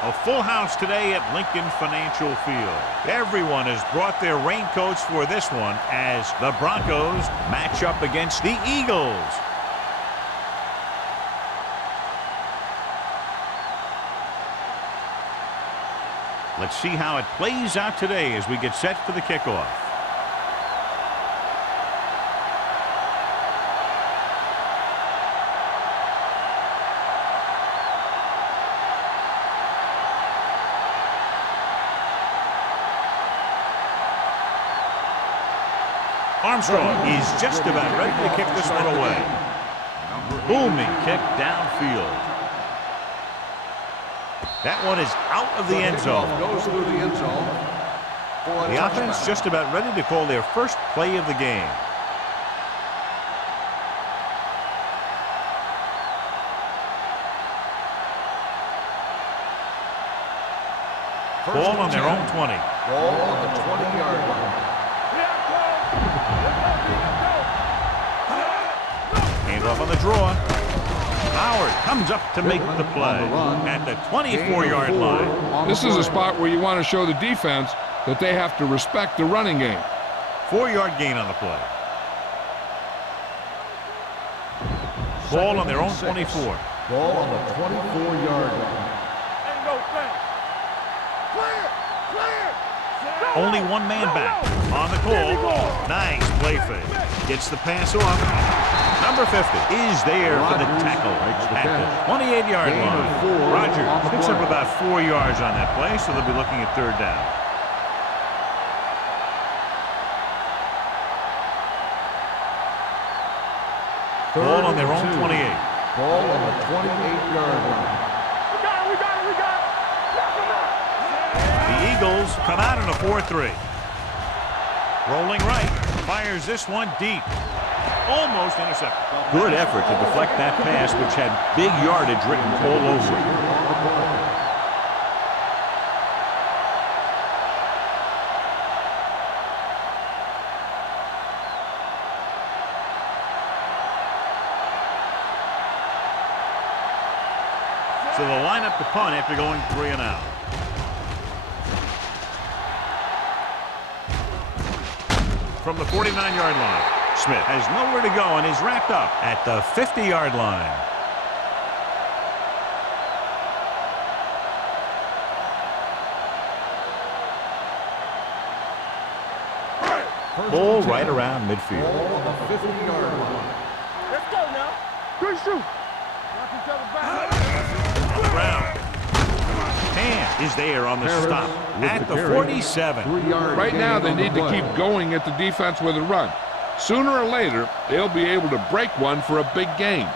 A full house today at Lincoln Financial Field. Everyone has brought their raincoats for this one as the Broncos match up against the Eagles. Let's see how it plays out today as we get set for the kickoff. Armstrong is just about ready to kick this one away. Booming kick downfield. That one is out of the end zone. Goes through the end zone. The offense just about ready to call their first play of the game. Ball on their own 20. Ball on the 20-yard line. Hands off on the draw. Howard comes up to make the play at the 24-yard line. This is a spot where you want to show the defense that they have to respect the running game. 4-yard gain on the play. Ball on their own 24. Ball on the 24-yard line. Only one man back on the call. Nice play fake. Gets the pass off. Number 50 is there for the tackle at the 28-yard line. Rogers picks up about 4 yards on that play, so they'll be looking at third down. Ball on their own 28. Ball on the 28-yard line. The Eagles come out in a 4-3. Rolling right. Fires this one deep. Almost intercepted. Good effort to deflect that pass, which had big yardage written all over it. So they'll line up the punt after going 3 and out. From the 49-yard line. Smith has nowhere to go and is wrapped up at the 50-yard line. Ball right around midfield. Ball on the 50-yard line. Let's go now. Good shoot. Knock each other back. On the ground. Man is there on the stop at the 47. Right now they need to keep going at the defense with a run. Sooner or later, they'll be able to break one for a big gain.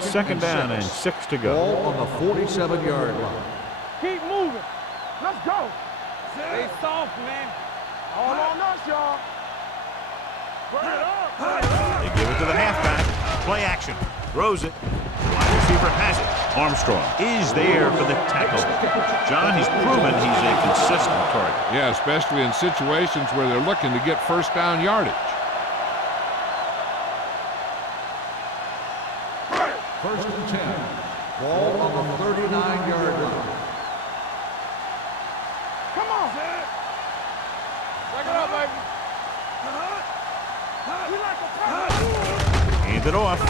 Second down and 6 to go. Ball on the 47-yard line. Keep moving. Let's go. Stay soft, man. All on us, y'all. Burn it up. They give it to the halfback. Play action. Throws it. Wide receiver has it. Armstrong is there for the tackle. John, he's proven he's a consistent target. Yeah, especially in situations where they're looking to get first down yardage. First and 10. Ball on the 39-yard line. Come on. Back it up, baby. We like a power. Hand it off.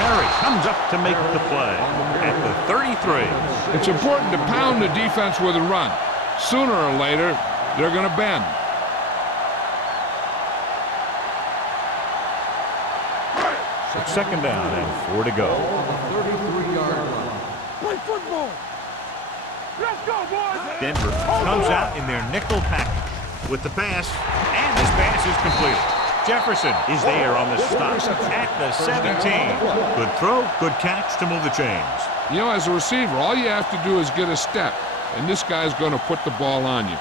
Harry comes up to make the play at the 33. It's important to pound the defense with a run. Sooner or later, they're going to bend. Second down and 4 to go. On the 33-yard line. Play football. Let's go, boys. Denver comes out in their nickel package with the pass, and this pass is completed. Jefferson is there on the stop at the 17. Good throw, good catch to move the chains. You know, as a receiver, all you have to do is get a step, and this guy's going to put the ball on you.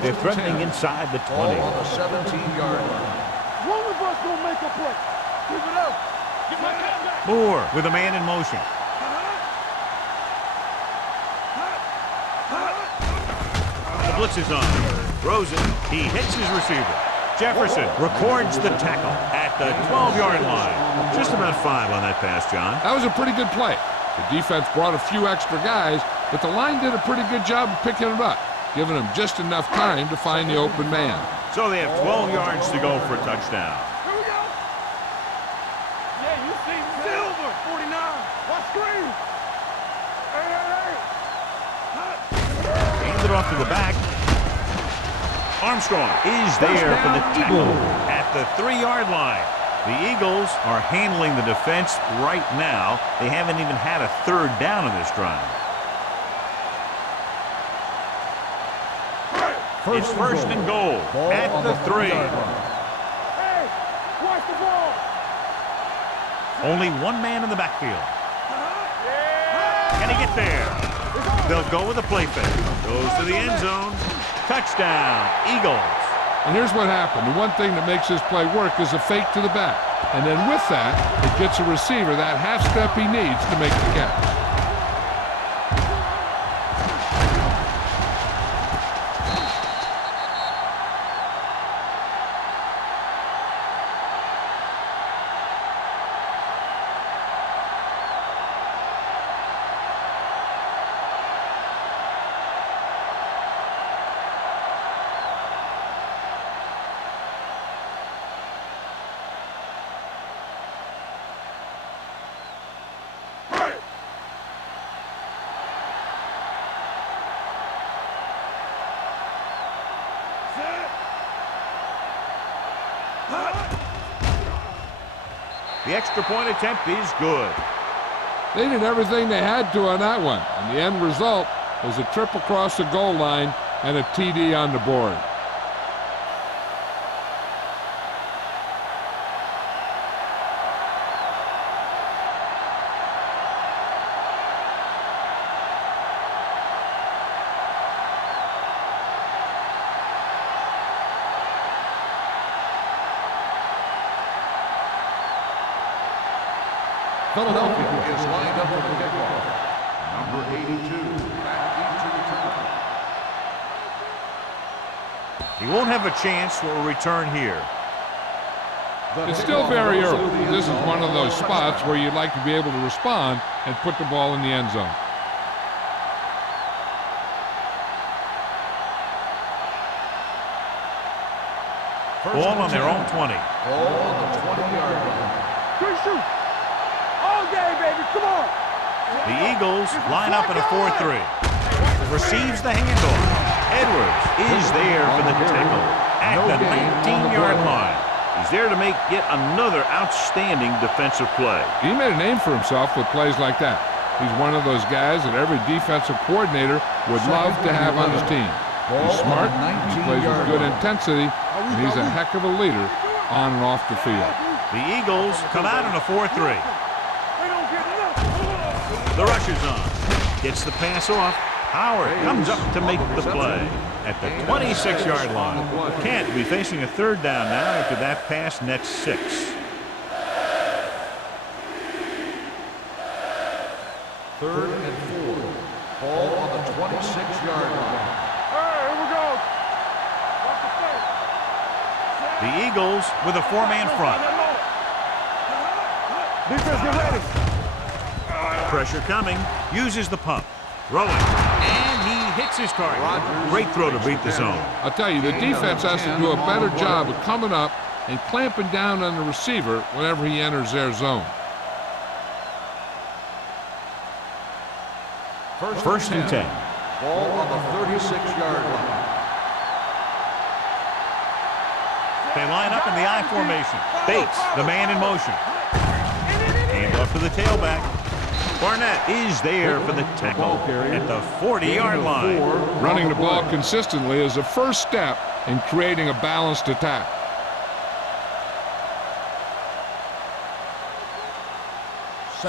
They're threatening inside the 20. Ball on the 17-yard line. One of us gonna make a play. Keep it up. Get my guy back. Moore with a man in motion. The blitz is on. Throws it. He hits his receiver. Jefferson records the tackle at the 12-yard line. Just about 5 on that pass, John. That was a pretty good play. The defense brought a few extra guys, but the line did a pretty good job of picking it up, giving them just enough time to find the open man. So they have 12 yards to go for a touchdown. Here we go. Yeah, you see Silver, 49. Watch screen. Hey. Hands it off to the back. Armstrong is there for the tackle at the 3-yard line. The Eagles are handling the defense right now. They haven't even had a third down in this drive. It's first and goal at the 3. Hey, watch the ball. Only one man in the backfield. Can he get there? They'll go with a play fake. Goes to the end zone. Touchdown, Eagles. And here's what happened. The one thing that makes this play work is a fake to the back. And then with that, it gets a receiver that half step he needs to make the catch. The extra point attempt is good. They did everything they had to on that one, and the end result was a trip across the goal line and a TD on the board. Philadelphia is lined up for the kickoff. Number 82, back into return. He won't have a chance for a return here. It's still very early. This is one of those spots where you'd like to be able to respond and put the ball in the end zone. Ball on their own 20. Ball on the 20-yard line. Good shoot. All day, baby. Come on. The Eagles line up in a 4-3. Receives the handoff. Edwards is there for the tackle at the 19-yard line. He's there to make yet another outstanding defensive play. He made a name for himself with plays like that. He's one of those guys that every defensive coordinator would love to have on his team. He's smart, he plays with good intensity, and he's a heck of a leader on and off the field. The Eagles come out in a 4-3. The rush is on. Gets the pass off. Howard comes up to make the play at the 26-yard line. Kent will be facing a third down now after that pass nets 6. Third and 4. Ball on the 26-yard line. Hey, here we go. The Eagles with a 4-man front. Defense, get ready. Pressure coming. Uses the pump. Throwing. And he hits his target. Great throw to beat the zone. I'll tell you, the defense has to do a better job of coming up and clamping down on the receiver whenever he enters their zone. First and 10. Ball on the 36-yard line. They line up in the I formation. Bates, the man in motion. Hand off to the tailback. Barnett is there for the tackle at the 40-yard line. Running the ball consistently is the first step in creating a balanced attack.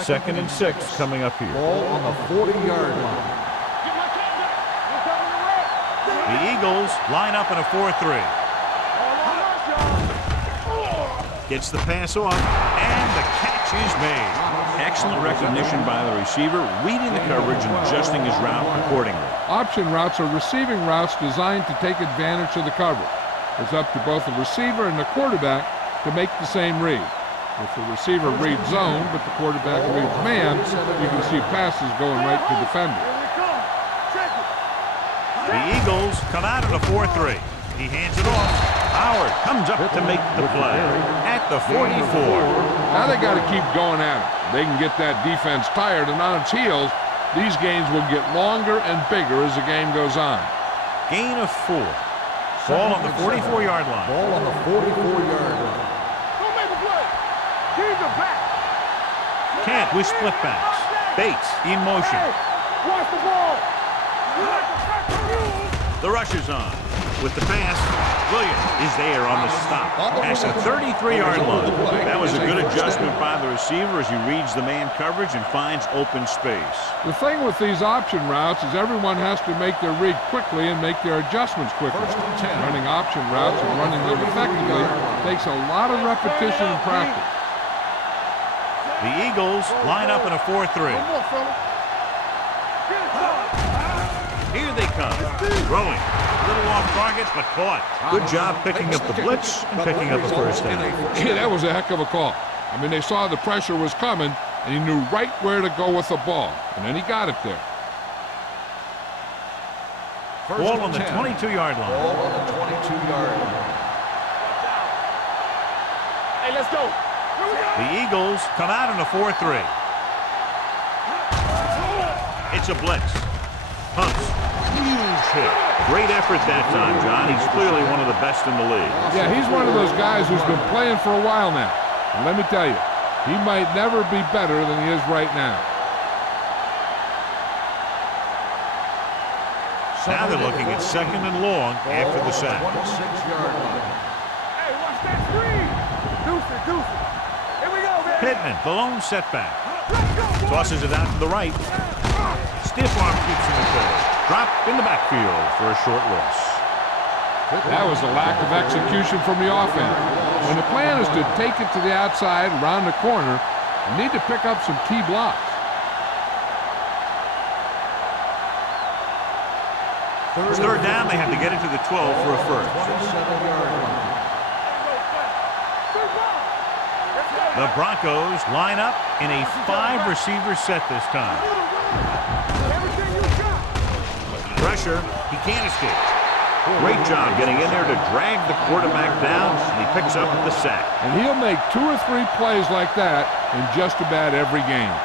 Second and 6 coming up here. Ball on the 40-yard line. The Eagles line up in a 4-3. Gets the pass off, and the catch is made. Excellent recognition by the receiver, reading the coverage and adjusting his route accordingly. Option routes are receiving routes designed to take advantage of the coverage. It's up to both the receiver and the quarterback to make the same read. If the receiver reads zone, but the quarterback reads man, you can see passes going right to defenders. The Eagles come out in a 4-3. He hands it off. Howard comes up to make the play at the 44. Now they got to keep going at it. They can get that defense tired and on its heels. These games will get longer and bigger as the game goes on. Gain of 4. Ball on the 44-yard line. Ball on the 44-yard line. Don't make the play. Keep it back. Kent with split backs. Bates in motion. Watch the ball. The rush is on. With the pass, Williams is there on the stop. Past the 33-yard line. That was a good adjustment by the receiver as he reads the man coverage and finds open space. The thing with these option routes is everyone has to make their read quickly and make their adjustments quickly. Running option routes and running them effectively takes a lot of repetition and practice. The Eagles line up in a 4-3. Here they come. Throwing. A little off target, but caught. Good job picking up the blitz and picking up the first down. Yeah, that was a heck of a call. I mean, they saw the pressure was coming, and he knew right where to go with the ball. And then he got it there. Ball on the 22-yard line. Ball on the 22-yard line. Hey, let's go. The Eagles come out in a 4-3. It's a blitz. Pumps. Huge hit. Great effort that time, John. He's clearly one of the best in the league. Yeah, he's one of those guys who's been playing for a while now. And let me tell you, he might never be better than he is right now. Now they're looking at second and long after the sack. 26-yard line. Hey, watch that screen. Deuce it, deuce it. Here we go, man. Pittman, the lone setback. Let's go, boys. Tosses it out to the right. Stiff arm keeps him at bay. Drop in the backfield for a short loss. That was a lack of execution from the offense. When the plan is to take it to the outside, around the corner, you need to pick up some key blocks. It's third down. They have to get it to the 12 for a first. 27-yard line. The Broncos line up in a 5-receiver set this time. Everything you got. Pressure. He can't escape. Great job getting in there to drag the quarterback down, and he picks up the sack. And he'll make 2 or 3 plays like that in just about every game.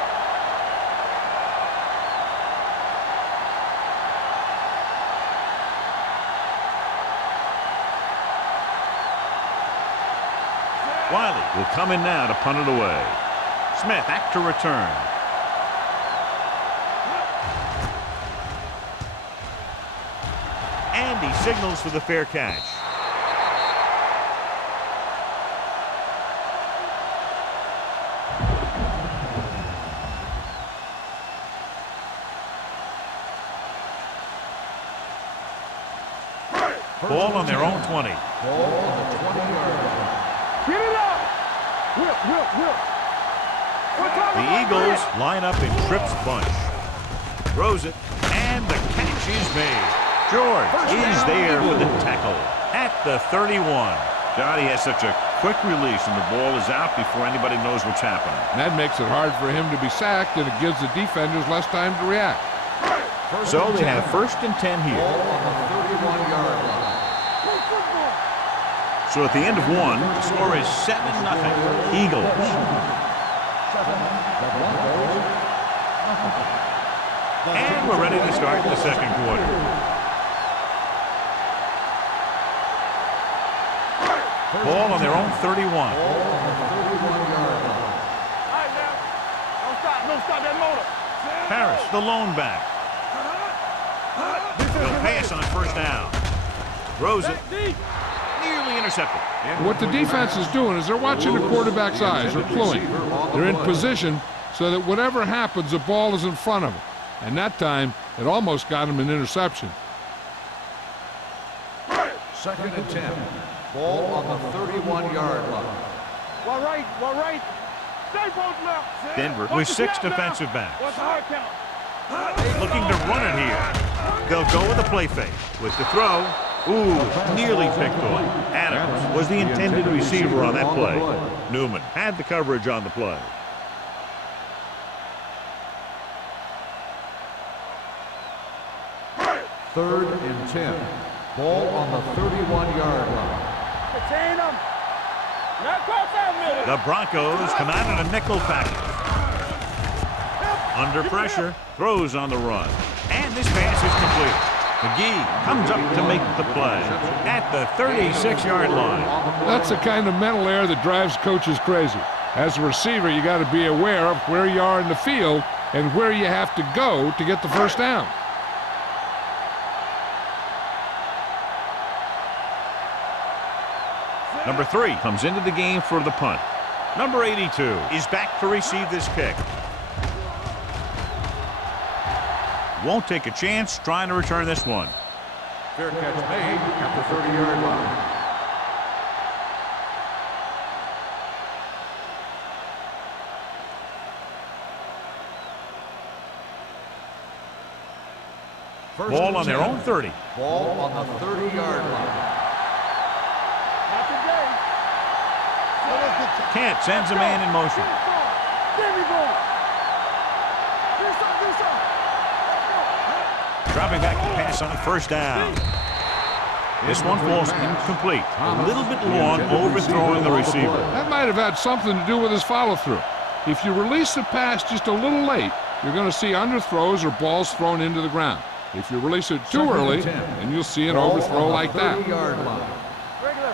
Wiley will come in now to punt it away. Smith back to return. And he signals for the fair catch. Ball on their own 20. Ball on the 20-yard line. Get it up. Whip, whip, whip. The Eagles line up in Tripp's bunch. Throws it, and the catch is made. George is there for the tackle at the 31. Johnny has such a quick release, and the ball is out before anybody knows what's happening. And that makes it hard for him to be sacked, and it gives the defenders less time to react. So they have first and 10 here. Ball on the 31-yard line. So at the end of one, the score is 7-0 Eagles. And we're ready to start the second quarter. Ball on their own 31. Ball on the 31-yard line. All right, now. Don't stop that motor. Harris, the lone back. He'll pass on first down. Throws it. Nearly intercepted. What the defense is doing is they're watching the quarterback's eyes. They're cluing. They're in position so that whatever happens, the ball is in front of them. And that time, it almost got him an interception. Second and 10. Ball on the 31-yard line. One right. Stay both left. Denver with 6 defensive backs. What's the hard count? Looking to run it here. They'll go with a play fake. With the throw, Ooh, nearly picked off. Adams was the intended receiver on that play. Newman had the coverage on the play. Third and 10. Ball on the 31-yard line. Contain them. Not cross that middle. The Broncos come out in a nickel package. Under pressure, throws on the run. And this pass is complete. McGee comes up to make the play at the 36-yard line. That's the kind of mental error that drives coaches crazy. As a receiver, you got to be aware of where you are in the field and where you have to go to get the first down. Number 3 comes into the game for the punt. Number 82 is back to receive this kick. Won't take a chance trying to return this one. Fair catch made at the 30-yard line. Ball on their own 30. Ball on the 30-yard line. Not today. Kent sends a man in motion. There we go. Do something. Dropping back to pass on first down. This one falls incomplete. A little bit long, overthrowing the receiver. That might have had something to do with his follow-through. If you release the pass just a little late, you're going to see underthrows or balls thrown into the ground. If you release it too early, then you'll see an overthrow like that. Yard line. Regular.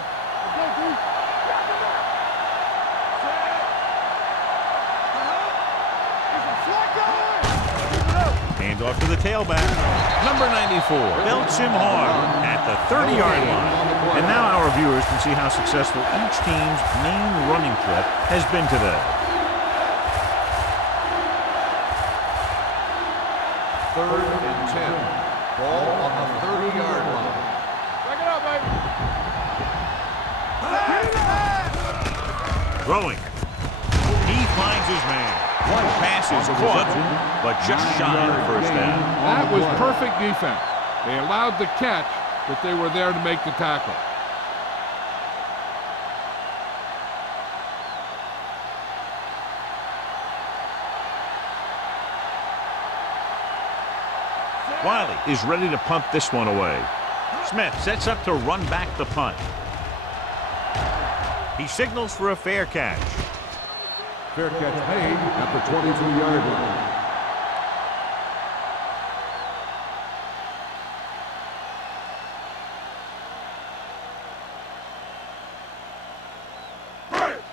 Hand off to the tailback. Number 94 belts him hard at the 30-yard line. And now our viewers can see how successful each team's main running threat has been today. Third and 10. Ball on the 30-yard line. Break it up, baby. Throwing. He finds his man. One pass is caught, but just shy of the first down. That was perfect defense. They allowed the catch, but they were there to make the tackle. Wiley is ready to punt this one away. Smith sets up to run back the punt. He signals for a fair catch. Fair catch made at the 22-yard line.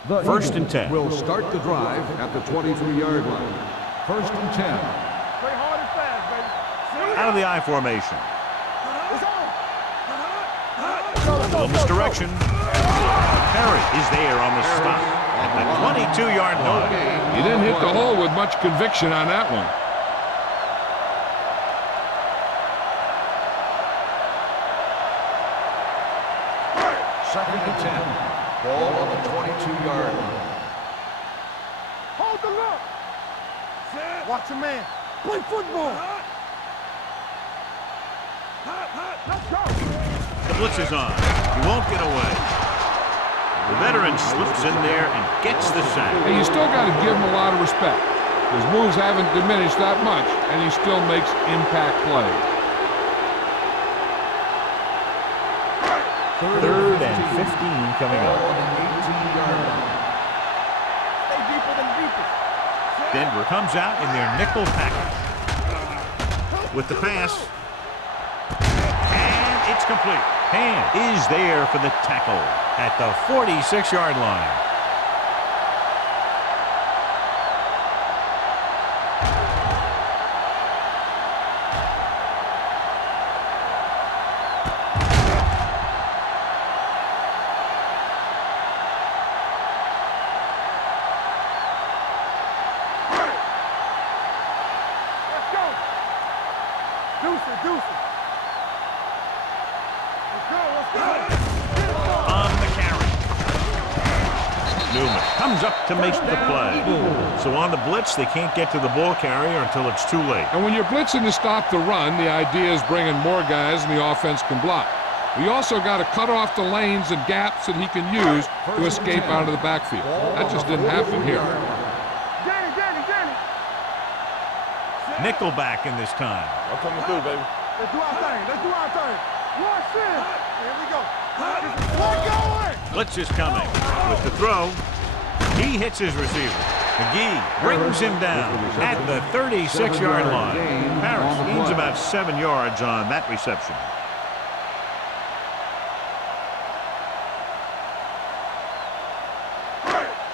The First and Eagles 10. will start the drive at the 23-yard line. First and 10. Play hard and fast, baby. Out of the I formation. It's on. A little misdirection. Perry is there on the stop at the 22-yard line. He didn't hit the hole with much conviction on that one. Second and 10. Ball on the 22-yard line. Hold the look. Watch your man. Play football. Let's go. The blitz is on. He won't get away. The veteran slips in there and gets the sack. And you still got to give him a lot of respect. His moves haven't diminished that much, and he still makes impact plays. Third and 15 coming up. On the 18-yard line. Stay deeper than deepest. Denver comes out in their nickel package. With the pass. And it's complete. Hand is there for the tackle at the 46-yard line. Let's go. Deuce it. Let's go. On the carry. Newman comes up to make the play. So on the blitz, they can't get to the ball carrier until it's too late. And when you're blitzing to stop the run, the idea is bringing more guys and the offense can block. We also got to cut off the lanes and gaps that he can use to escape out of the backfield. That just didn't happen here. Danny. Nickelback in this time. I'm coming through, baby. Let's do our thing. Watch this. Here we go. We're going. Blitz is coming. With the throw, he hits his receiver. McGee brings him down at the 36-yard line. Harris gains about 7 yards on that reception.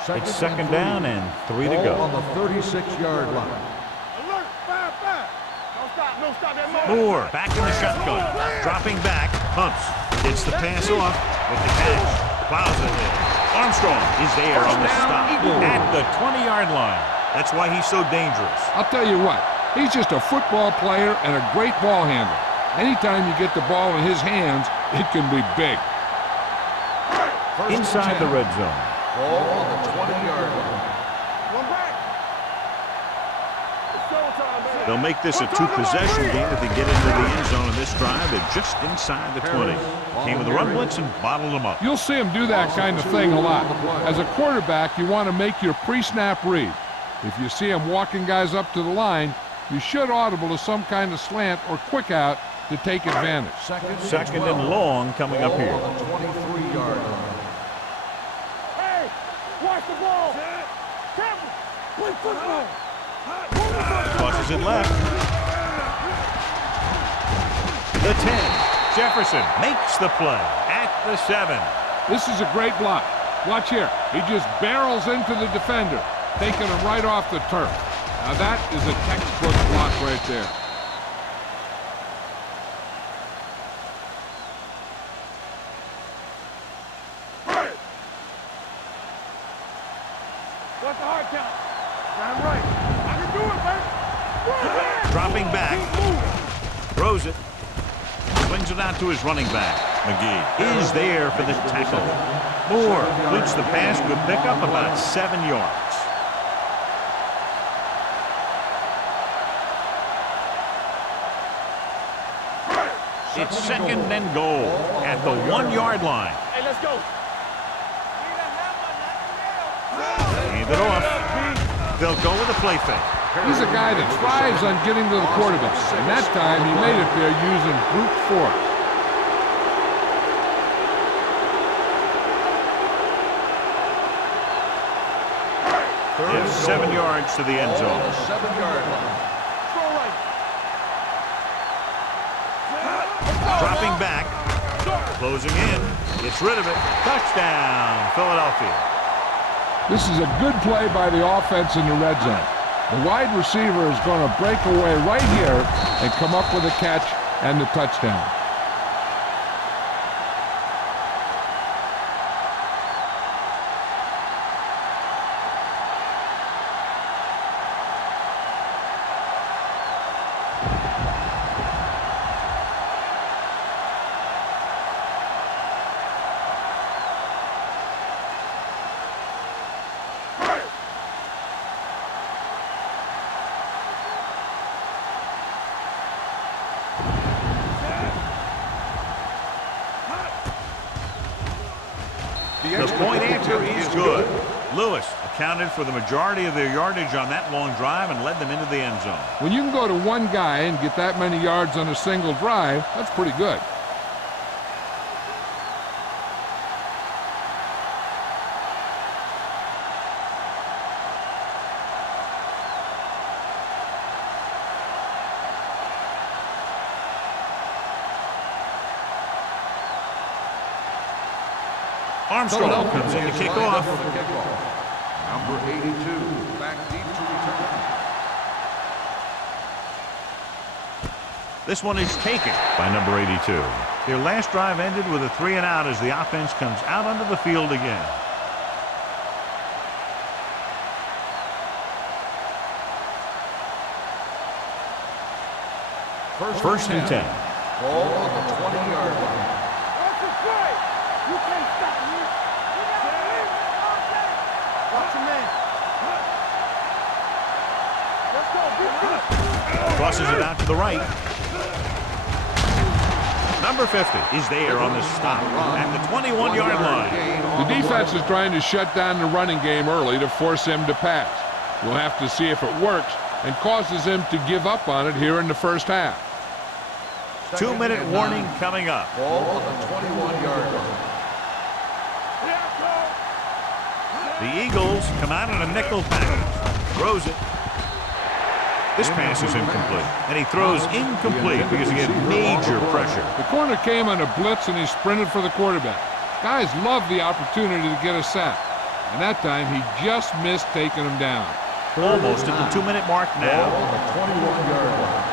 It's second down and 3 to go. On the 36-yard line. Alert, 5-5. No stop that moment. Moore back in the shotgun. Dropping back, pumps. Gets the pass off with the catch. Plows ahead. Armstrong is there on the stop at the 20-yard line. That's why he's so dangerous. I'll tell you what, he's just a football player and a great ball handler. Anytime you get the ball in his hands, it can be big. Inside the red zone. Ball on the 20-yard line. One back. It's showtime, baby. They'll make this a two-possession game if they get into the end zone in this drive. They're just inside the 20. Came with a run blitz and bottled them up. You'll see him do that kind of thing a lot. As a quarterback, you want to make your pre-snap read. If you see him walking guys up to the line, you should audible to some kind of slant or quick out to take advantage. Second and long coming up here. On the 23-yard line. Hey, watch the ball. Careful. Play football. Tosses it left. The 10. Jefferson makes the play at the 7. This is a great block. Watch here. He just barrels into the defender, taking him right off the turf. Now that is a textbook block right there. What's the hard count? I'm right. I can do it, man. Dropping back. Throws it. Swings it out to his running back. McGee is there for the tackle. Moore completes the pass. Good pickup, about 7 yards. It's second and goal at the 1-yard line. Hey, let's go. Hand it off. They'll go with a play fake. He's a guy that thrives on getting to the quarterback. And that time he made it there using brute force. It's 7 yards to the end zone. On the 7-yard line. Dropping back. Closing in. Gets rid of it. Touchdown, Philadelphia. This is a good play by the offense in the red zone. The wide receiver is going to break away right here and come up with a catch and the touchdown. The point after is good. Lewis accounted for the majority of their yardage on that long drive and led them into the end zone. When you can go to one guy and get that many yards on a single drive, that's pretty good. Armstrong comes in to kick off. Number 82, back deep to return. This one is taken by number 82. Their last drive ended with a 3-and-out as the offense comes out onto the field again. First and 10. Ball on the 20-yard line. That's a play. You can't stop me. Watch your man. Let's go. Crosses it out to the right. Number 50 is there on the stop at the 21-yard line. The defense is trying to shut down the running game early to force him to pass. We'll have to see if it works and causes him to give up on it here in the first half. 2-minute warning coming up. Ball on the 21-yard line. The Eagles come out in a nickel package. Throws it. This pass is incomplete, and he throws incomplete because he had major pressure. The corner came on a blitz, and he sprinted for the quarterback. Guys love the opportunity to get a sack, and that time he just missed taking him down. Almost at the 2-minute mark now. Ball on the 21-yard line.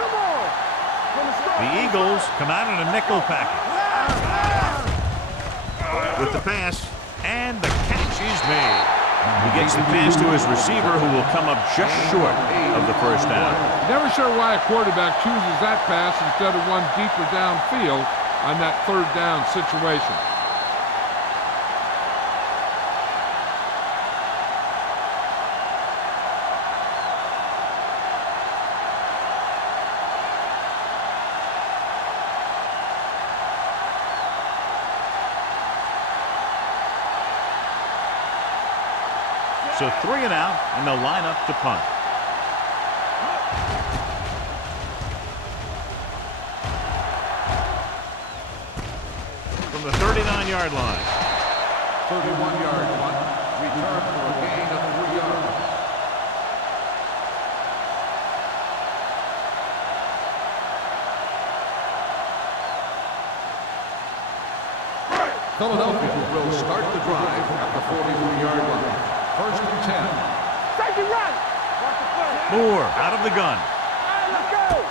Come on. The Eagles come out in a nickel package. With the pass, and the catch is made. He gets the pass to his receiver, who will come up just short of the first down. Never sure why a quarterback chooses that pass instead of one deeper downfield on that third down situation. So 3 and out, and they'll line up to punt. From the 39-yard line. 31-yard punt. Return for a gain of 3 yards. Philadelphia will start the drive at the 43-yard line. First and 10. Safety right. Watch the play. Moore out of the gun. Hey, let's go.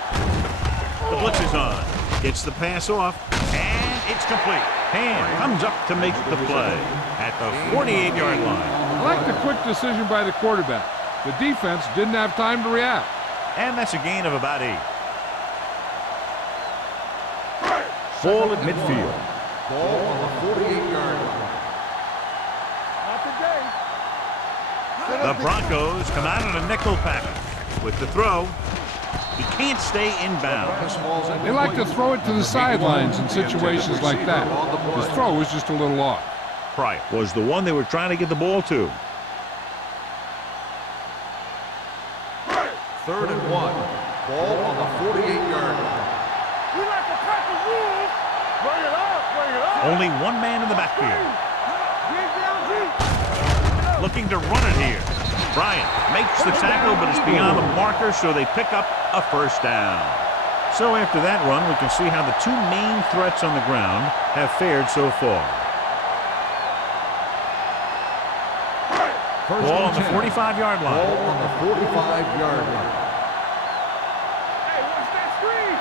The blitz is on. Gets the pass off, and it's complete. Hand comes up to make the play at the 48-yard line. I like the quick decision by the quarterback. The defense didn't have time to react. And that's a gain of about 8. Ball at midfield. Ball on the 48-yard line. Not today. The Broncos come out in a nickel package. With the throw, he can't stay inbounds. They like to throw it to the sidelines in situations like that. His throw was just a little off. Pryor was the one they were trying to get the ball to. 3rd and 1. Ball on the 48-yard line. We like to cut the rules. Bring it up. Bring it up. Only one man in the backfield. Get down deep. Looking to run it here. Bryant makes the tackle, but it's beyond the marker, so they pick up a first down. So after that run, we can see how the two main threats on the ground have fared so far. Ball on the 45-yard line. Ball on the 45-yard line. Hey, watch that screen.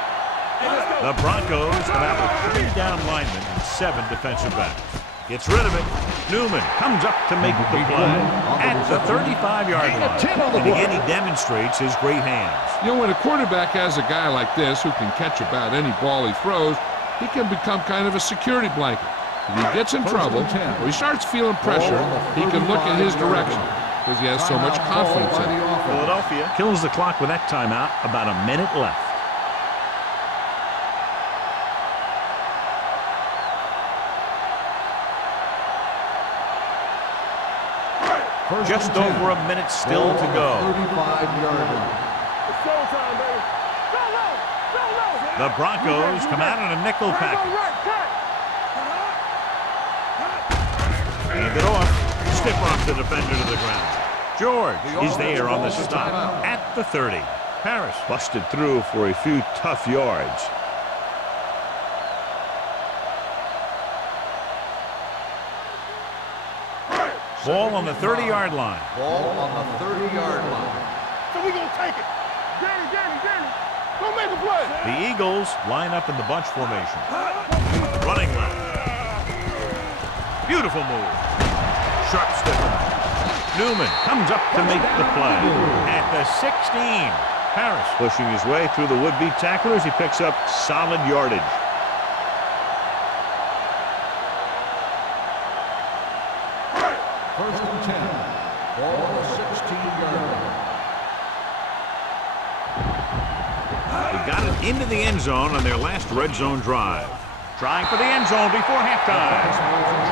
Hey, let's go. The Broncos come out with 3 down linemen and 7 defensive backs. Gets rid of it. Newman comes up to make the play at the 35-yard line. And again, he demonstrates his great hands. You know, when a quarterback has a guy like this who can catch about any ball he throws, he can become kind of a security blanket. If he gets in trouble or he starts feeling pressure, he can look in his direction because he has so much confidence in it. Philadelphia kills the clock with that timeout. About a minute left. Just over a minute still to go. 35-yard line. It's showtime, baby. Go low. Go low. The Broncos come out in a nickel Go package. right. Cut. Hand it off. Stiff off the defender to the ground. George is there on the stop at the 30. Harris busted through for a few tough yards. Ball on the 30-yard line. Ball on the 30-yard line. So we gonna take it. Danny. Go make a play. The Eagles line up in the bunch formation. Running left. Beautiful move. Sharp step. Newman comes up to make the play at the 16. Harris pushing his way through the would-be tacklers. He picks up solid yardage. First and 10. Ball on the 16-yard line. The got it into the end zone on their last red zone drive. Trying for the end zone before halftime.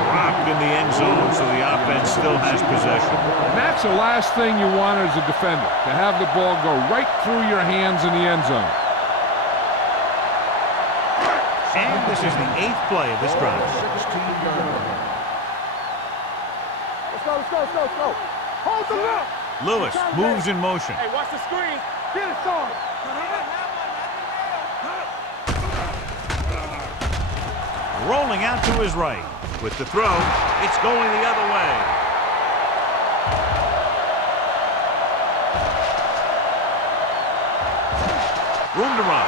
Dropped in the end zone, so the offense still has possession. And that's the last thing you want as a defender, to have the ball go right through your hands in the end zone. And this is the 8th play of this drive. 16-yard line. Let's go. Hold them up. Lewis moves in motion. Hey, watch the screen. Get it, son. Rolling out to his right. With the throw, it's going the other way. Room to run.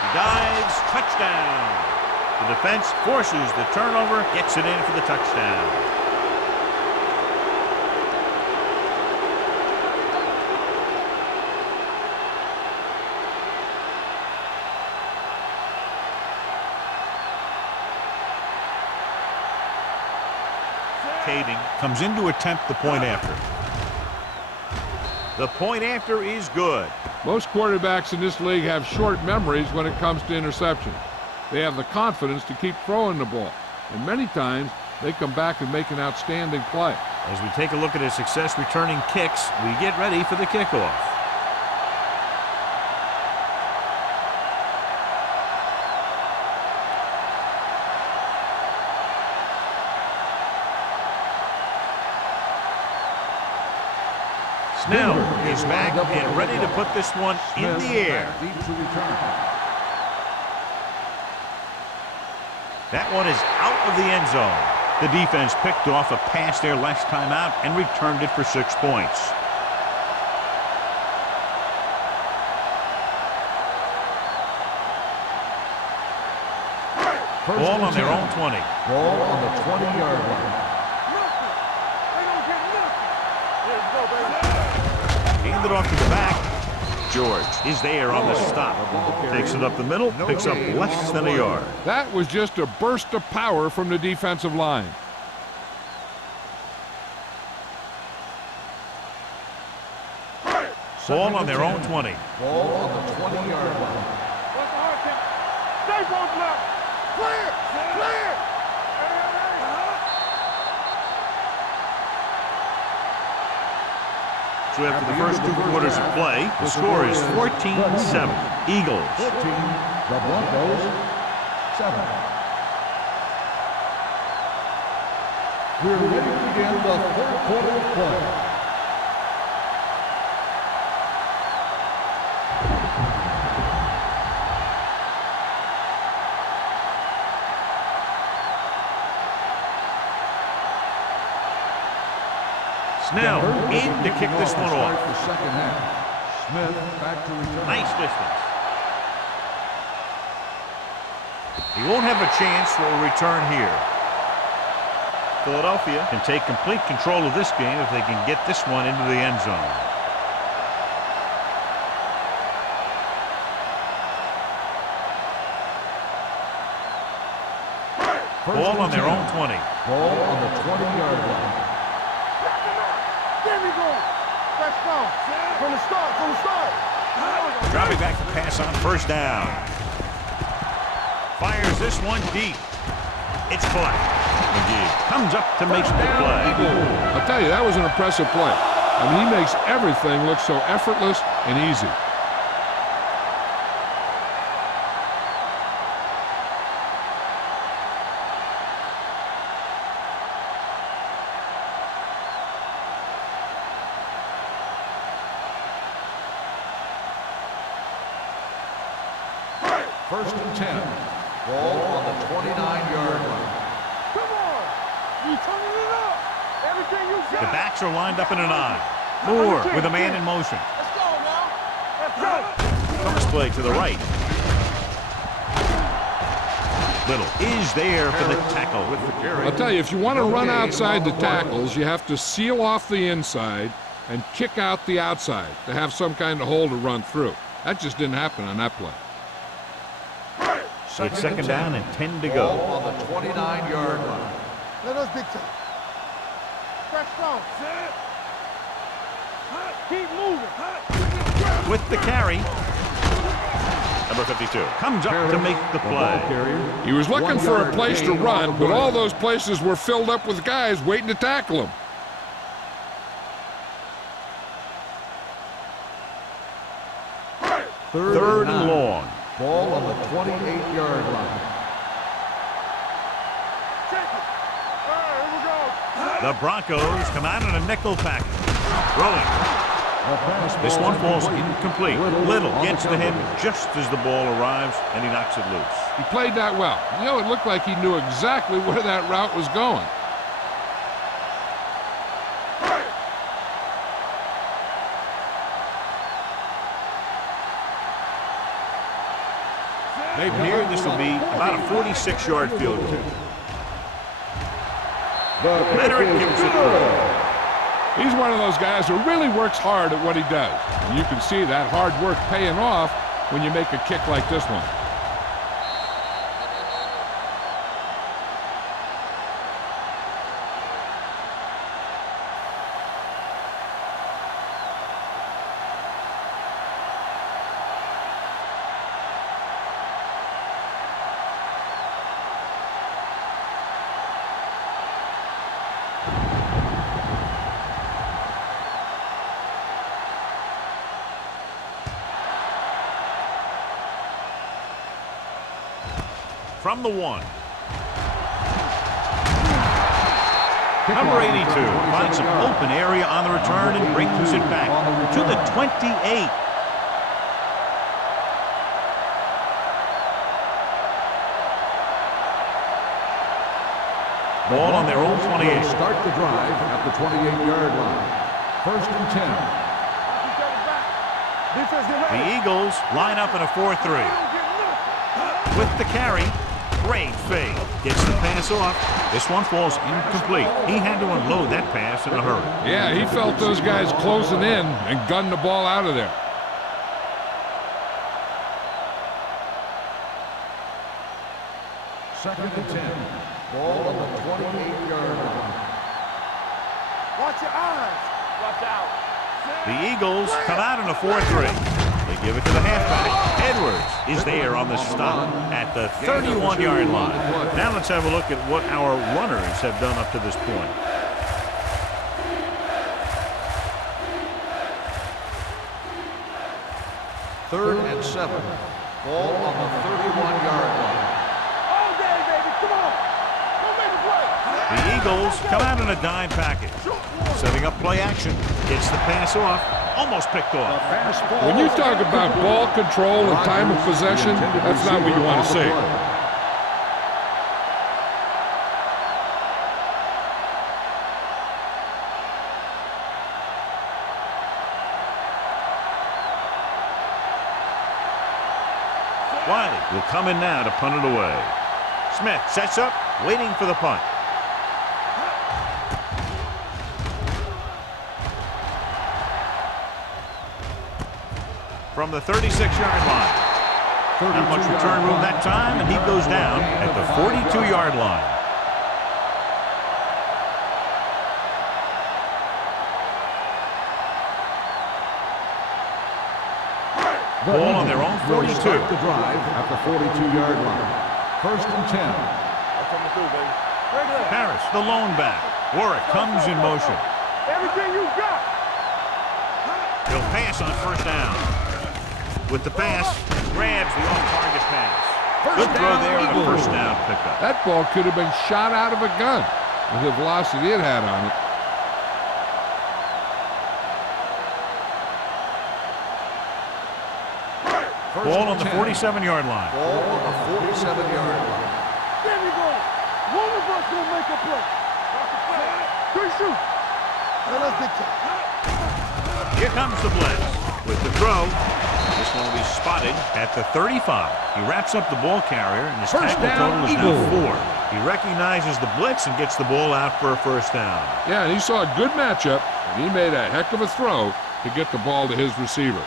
He dives, touchdown. The defense forces the turnover, gets it in for the touchdown. Comes in to attempt the point after. The point after is good. Most quarterbacks in this league have short memories when it comes to interception. They have the confidence to keep throwing the ball, and many times they come back and make an outstanding play. As we take a look at his success returning kicks, we get ready for the kickoff. Snell is back and ready to put this one in the air. That one is out of the end zone. The defense picked off a pass there last time out and returned it for 6 points. Ball on their own 20. Ball on the 20-yard line. Handed off to the back. George is there on the stop. Takes it up the middle, picks up less than a yard. That was just a burst of power from the defensive line. Ball on their own 20. Ball on the 20-yard line. Stay both left. Clear. So after the first 2 quarters of play, the score is 14-7. Eagles. 14, the Broncos, 7. We're ready to begin the 3rd quarter of play. Snell in to kick this one off. The second half. Smith back to return. Nice distance. He won't have a chance for a return here. Philadelphia can take complete control of this game if they can get this one into the end zone. Ball on their own 20. Ball on the 20-yard line. There we go. Let's go. From the start. Dropping back to pass on first down. Fires this one deep. It's caught. McGee comes up to make the play. I'll tell you, that was an impressive play. I mean, he makes everything look so effortless and easy. First and 10. Ball on the 29-yard line. Come on. You turning it up. Everything you got. The backs are lined up in an eye. Moore with a man in motion. Let's go now. Let's go. Cross play to the right. Little is there for the tackle with the carry. I'll tell you, if you want to run outside the tackles, you have to seal off the inside and kick out the outside to have some kind of hole to run through. That just didn't happen on that play. It's second down and 10 to Ball go. on the 29-yard line. Let us dictate. Press strong. Keep moving. With the carry, Number 52 comes up to make the play. He was looking for a place to run, but all those places were filled up with guys waiting to tackle him. Third and long. Ball on the 28-yard line. The Broncos come out in a nickel package. Throwing. This one falls incomplete. Little gets to him just as the ball arrives, and he knocks it loose. He played that well. You know, it looked like he knew exactly where that route was going. They've neared this will be about a 46-yard field goal. Leonard gives it through. He's one of those guys who really works hard at what he does. And you can see that hard work paying off when you make a kick like this one. From the 1. Number 82 finds an open area on the return and brings it back to the 28. Ball on their own 28. Start the drive at the 28-yard line. First and 10. The Eagles line up in a 4-3. With the carry, great fake. Gets the pass off. This one falls incomplete. He had to unload that pass in a hurry. Yeah, he felt those guys closing in and gunned the ball out of there. Second and 10. Ball on the 28-yard line. Watch your eyes. Watch out. The Eagles come out in a 4-3. They give it to the halfback. Edwards is there on the stop at the 31-yard line. Now let's have a look at what our runners have done up to this point. Third and 7. Ball on the 31-yard line. All day, baby. Come on. Don't make a play. The Eagles come out in a dime package. Setting up play action. Gets the pass off. Almost picked off. When you talk about ball control and time of possession, that's not what you want to see. Wiley will come in now to punt it away. Smith sets up, waiting for the punt. From the 36-yard line. Not much return room that time, and he goes down at the 42-yard line. Ball on their own 42. Start the drive at the 42-yard line. First and 10. Harris, the lone back. Warwick comes in motion. Everything you got. He'll pass on first down. With the pass, grabs the off-target pass. Good throw there on the first down pickup. That ball could have been shot out of a gun with the velocity it had on it. Ball on the 47-yard line. Ball on the 47-yard line. There we go. One of us will make a play. Good shoot. Now let's get you. Here comes the blitz. With the throw, this one will be spotted at the 35. He wraps up the ball carrier, and his tackle total is now 4. He recognizes the blitz and gets the ball out for a first down. Yeah, and he saw a good matchup, and he made a heck of a throw to get the ball to his receiver.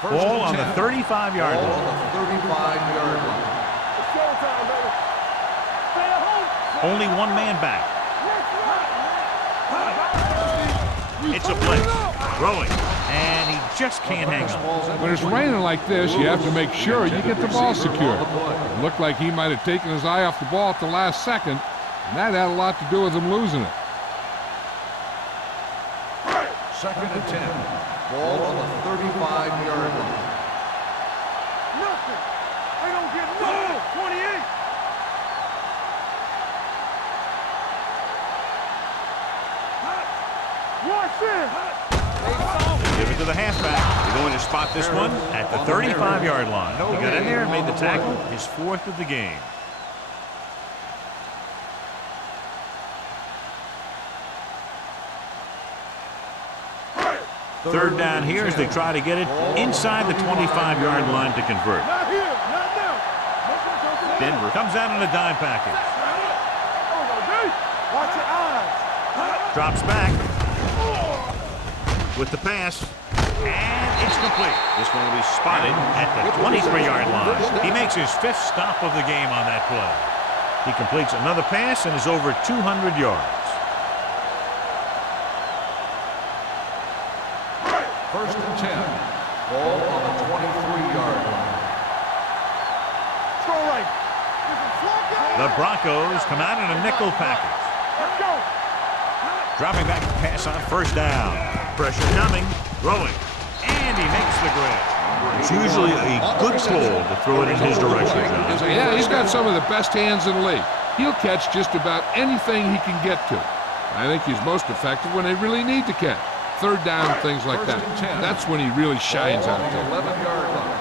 Ball on the 35-yard line. Ball on the 35-yard line. It's showtime, baby. Stay at home. Only one man back. It's a blitz. Throwing. And he just can't hang on. When it's raining like this, you have to make sure you get the ball secure. It looked like he might have taken his eye off the ball at the last second, and that had a lot to do with him losing it. 2nd and 10. Ball on the 35-yard line. Nothing. They don't get nothing. 28. Watch this. Give it to the halfback. They're going to spot this one at the 35-yard line. He got in there and made the tackle, his 4th of the game. Third down here as they try to get it inside the 25-yard line to convert. Not here. Not now. Denver comes out in a dime package. Watch your eyes. Drops back with the pass, and it's complete. This one will be spotted at the 23-yard line. He makes his 5th stop of the game on that play. He completes another pass and is over 200 yards. 1st and 10. Ball on the 23-yard line. Throw right. The Broncos come out in a nickel package. Let's go. Dropping back to pass on 1st down. Pressure coming, throwing, and he makes the grab. It's usually a good pull to throw it in his direction, John. Yeah, he's got some of the best hands in the league. He'll catch just about anything he can get to. I think he's most effective when they really need to catch. 3rd down, things like that. That's when he really shines out there. 11-yard line.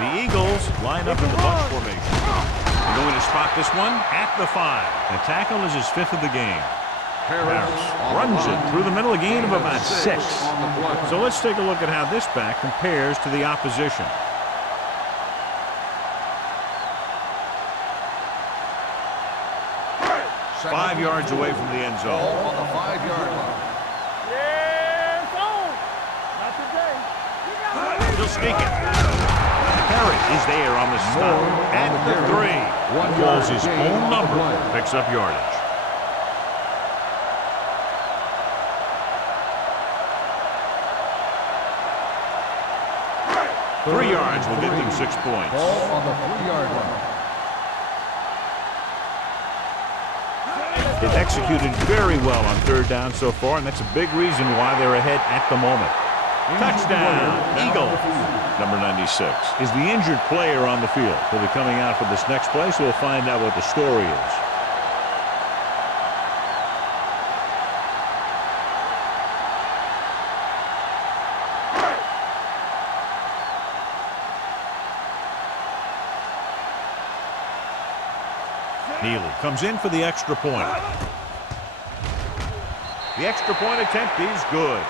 The Eagles line up in the bunch formation. They're going to spot this one at the 5. The tackle is his 5th of the game. Harris runs it through the middle, a gain of about 6. So let's take a look at how this back compares to the opposition. Five yards away from the end zone. Ball on the 5-yard line. Yeah, it's on. Not today. Still sneaking. Harry is there on the stop at the 3. Calls his own number. Picks up yardage. Three yards will get them 6 points. Ball on the 3-yard line. They've executed very well on 3rd down so far, and that's a big reason why they're ahead at the moment. Touchdown, Eagles. Number 96 is the injured player on the field. He'll be coming out for this next play, so we'll find out what the story is. Neely comes in for the extra point. The extra point attempt is good.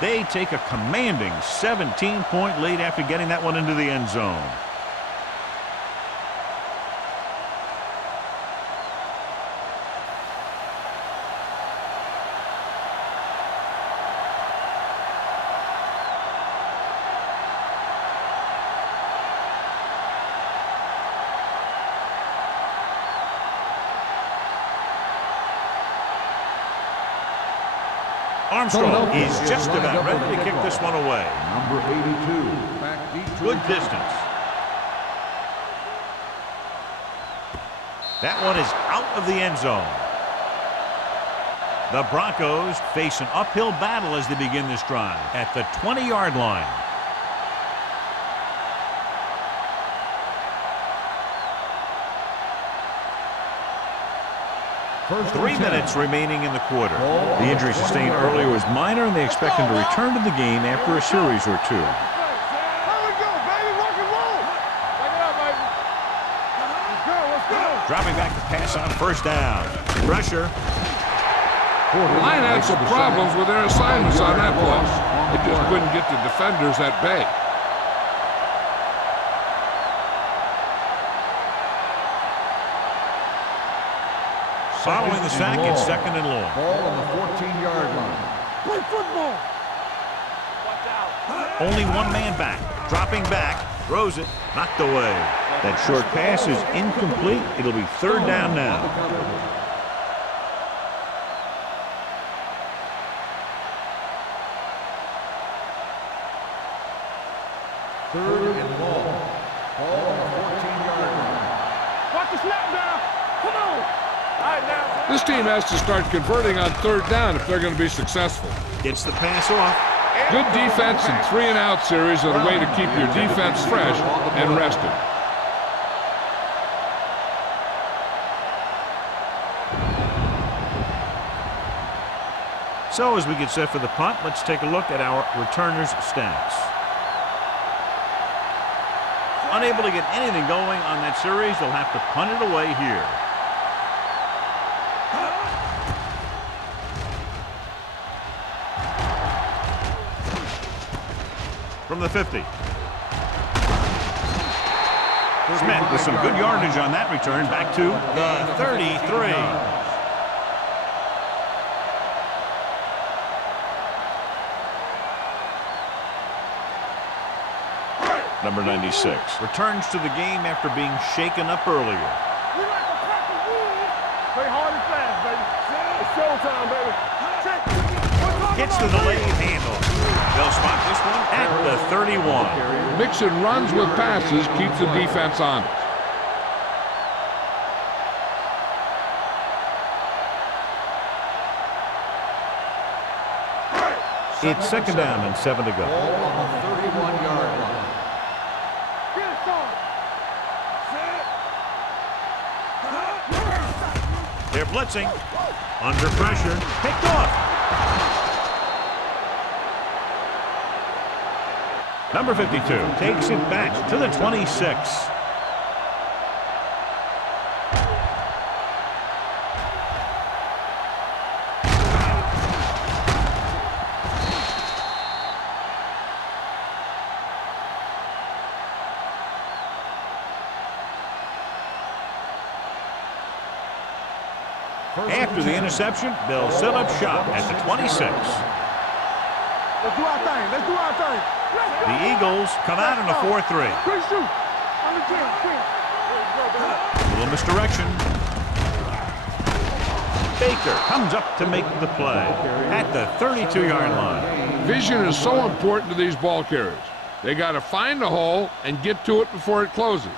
They take a commanding 17-point lead after getting that one into the end zone. Armstrong is just about ready to kick this one away. Number 82. Back deep. Good distance. That one is out of the end zone. The Broncos face an uphill battle as they begin this drive at the 20-yard line. First 3 minutes remaining in the quarter. The injury sustained earlier was minor, and they expect him to return to the game after a series or 2. There we go, baby. Rock and roll. Back it up, baby. Let's go. Let's go. Dropping back to pass on 1st down. Pressure. The line had some problems with their assignments on that play. They just couldn't get the defenders at bay. Following the sack, it's 2nd and long. Ball on the 14-yard line. Play football. Only one man back. Dropping back. Throws it. Knocked away. That short pass is incomplete. It'll be 3rd down now. 3rd and long. Ball on the 14-yard line. Watch the snap down. Come on. All right, now. This team has to start converting on 3rd down if they're going to be successful. Gets the pass off. Good defense and 3-and-out series are the way to keep your defense fresh and rested. So as we get set for the punt, let's take a look at our returners' stats. Unable to get anything going on that series, they'll have to punt it away here. From the 50. Smith with some good yardage on that return, back to the 33. Number 96 returns to the game after being shaken up earlier. We like a pack of wolves. Play hard and fast, baby. It's showtime, baby. Gets the delayed handoff. They'll spot this one at the 31. Mixing runs with passes keeps the defense honest. It's 2nd down and 7 to go. Ball on the 31-yard line. They're blitzing. Under pressure. Picked off. Number 52 takes it back to the 26. After the interception, they'll set up shop at the 26. Let's do our thing. Let's do our thing. The Eagles come out in a 4-3. Quick shoot. On the 10. Quick. A little misdirection. Baker comes up to make the play at the 32-yard line. Vision is so important to these ball carriers. They got to find the hole and get to it before it closes.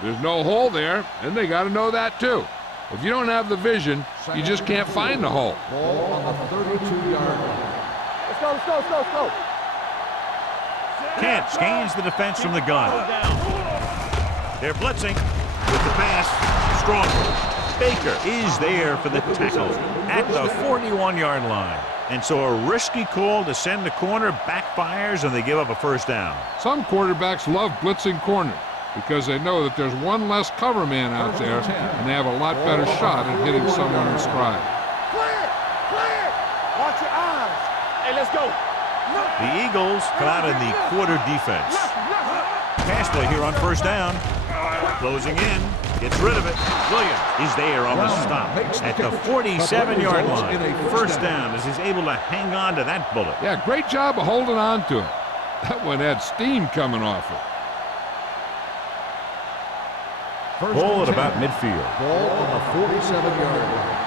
There's no hole there, and they got to know that too. If you don't have the vision, you just can't find the hole. Ball on the 32-yard line. Let's go, let's go, let's go, let's go. Kent scans the defense from the gun. They're blitzing with the pass. Strong. Baker is there for the tackle at the 41-yard line. And so a risky call to send the corner backfires, and they give up a 1st down. Some quarterbacks love blitzing corners because they know that there's one less cover man out there, and they have a lot better shot at hitting someone in stride. Clear, clear. Watch your eyes. Hey, let's go. The Eagles come out in the quarter defense. Pass play here on 1st down. Closing in. Gets rid of it. Williams is there on the stop at the 47-yard line. 1st down as he's able to hang on to that bullet. Yeah, great job of holding on to it. That one had steam coming off it. Ball at about midfield. Ball on the 47-yard line.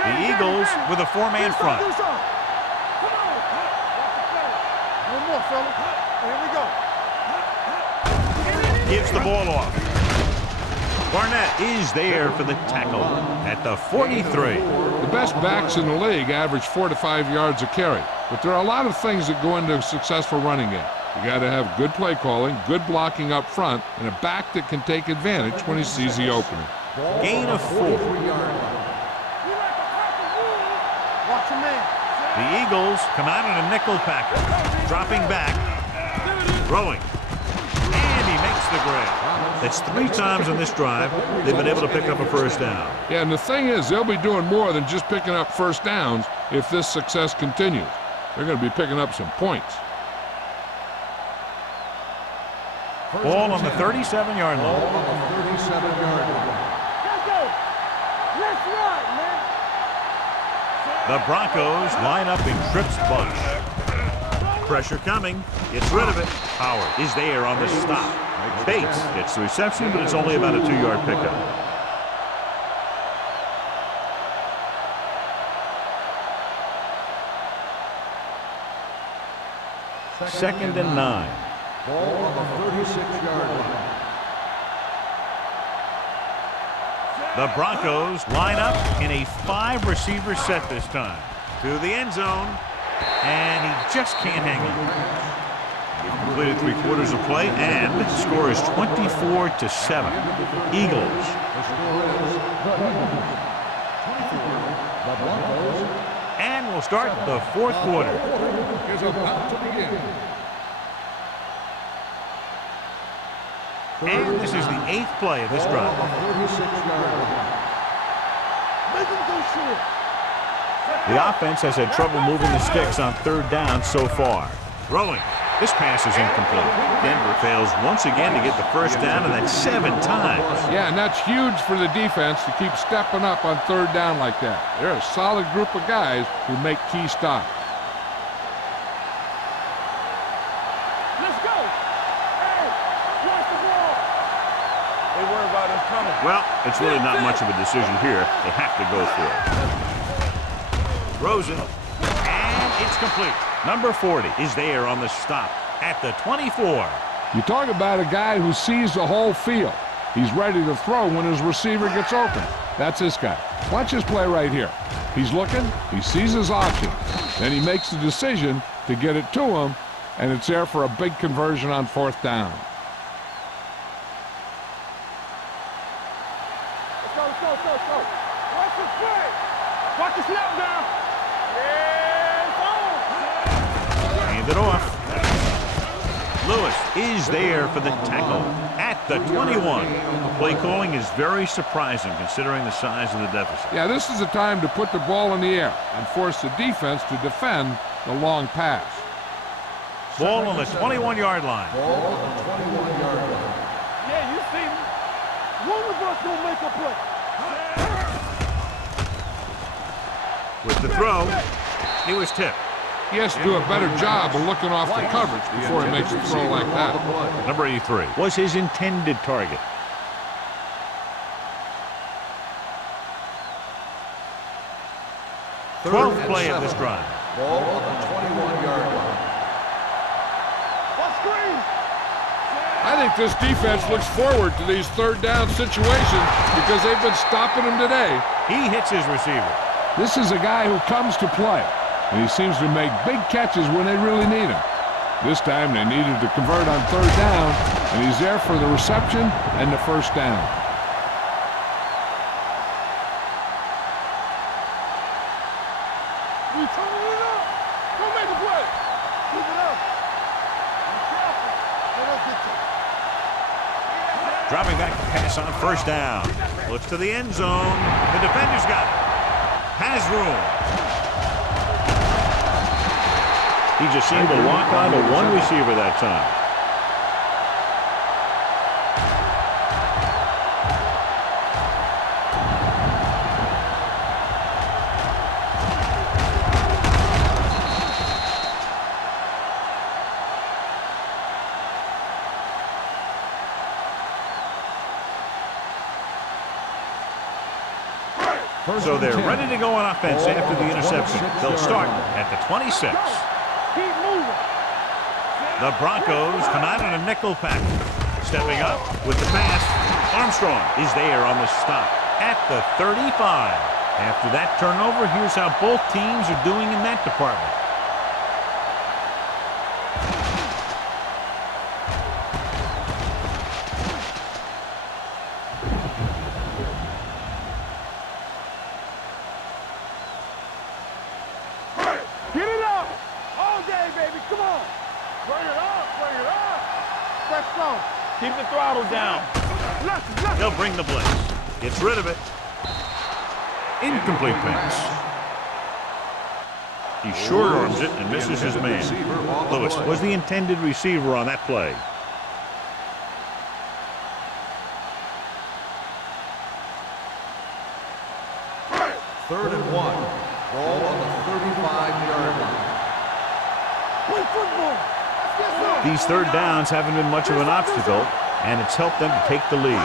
The Eagles with a 4-man front. Come on. One more, fella. Here we go. Gives the ball off. Barnett is there for the tackle at the 43. The best backs in the league average 4 to 5 yards a carry, but there are a lot of things that go into a successful running game. You got to have good play calling, good blocking up front, and a back that can take advantage when he sees the opening. Gain of 4. Watch your man. The Eagles come out in a nickel package, dropping back, throwing, and he makes the grab. That's 3 times on this drive they've been able to pick up a 1st down. Yeah, and the thing is, they'll be doing more than just picking up 1st downs if this success continues. They're going to be picking up some points. Ball on the 37-yard line. Ball on the 37-yard line. Let's go. Let's run, man. The Broncos line up in Tripp's bunch. Pressure coming. Gets rid of it. Howard is there on the stop. Bates gets the reception, but it's only about a 2-yard pickup. 2nd and 9. Ball on the 36-yard line. The Broncos line up in a 5-receiver set this time. To the end zone, and he just can't hang on. He completed 3/4 of play, and the score is 24-7. Eagles. The score is 24. The Broncos And we'll start the 4th quarter. is about to begin. And this is the 8th play of this Ball drive. on the 36-yard line. Make him go short. The offense has had trouble moving the sticks on 3rd down so far. Throwing. This pass is incomplete. Denver fails once again to get the 1st down, and that's 7 times. Yeah, and that's huge for the defense to keep stepping up on 3rd down like that. They're a solid group of guys who make key stops. Let's go. Hey, watch the ball. They worry about us coming. Well, it's really not much of a decision here. They have to go for it. Throws it, and it's complete. Number 40 is there on the stop at the 24. You talk about a guy who sees the whole field. He's ready to throw when his receiver gets open. That's this guy. Watch his play right here. He's looking, he sees his option, then he makes the decision to get it to him, and it's there for a big conversion on 4th down. Let's go, let's go, let's go, let's go. Watch the play. Watch the snap down. Yeah, it's on. Hand it off. Lewis is there for the tackle at the 21. The play calling is very surprising considering the size of the deficit. Yeah, this is the time to put the ball in the air and force the defense to defend the long pass. Ball on the 21-yard line. Ball on the 21-yard line. Yeah, you see me. One of us gonna make a play. With the throw, he was tipped. He has to do a better job of looking off the coverage before he makes a throw like that. Number 83 was his intended target. Third 12th and play of 7. this drive. Ball on the 21-yard line. What screen? I think this defense looks forward to these 3rd down situations because they've been stopping them today. He hits his receiver. This is a guy who comes to play, and he seems to make big catches when they really need him. This time they needed to convert on 3rd down, and he's there for the reception and the 1st down. We turning it up. Don't make a play. Keep it up. Be careful. Let us get to it. Dropping back to pass on 1st down. Looks to the end zone. The defender's got it. Has room. He just seemed to lock on to one receiver that time. So they're ready to go on offense after the interception. They'll start at the 26. Keep moving. The Broncos come out in a nickel package. Stepping up with the pass. Armstrong is there on the stop at the 35. After that turnover, here's how both teams are doing in that department. Get it up. All day, baby. Come on. Bring it up. Bring it up. Let's go. Keep the throttle down. Let's They'll bring the blitz. Gets rid of it. Incomplete pass. He short arms it and misses his man. Lewis was the intended receiver on that play. Third and 1. Ball on the 35-yard line. play football. Let's get some. These 3rd downs haven't been much of an obstacle, and it's helped them to take the lead.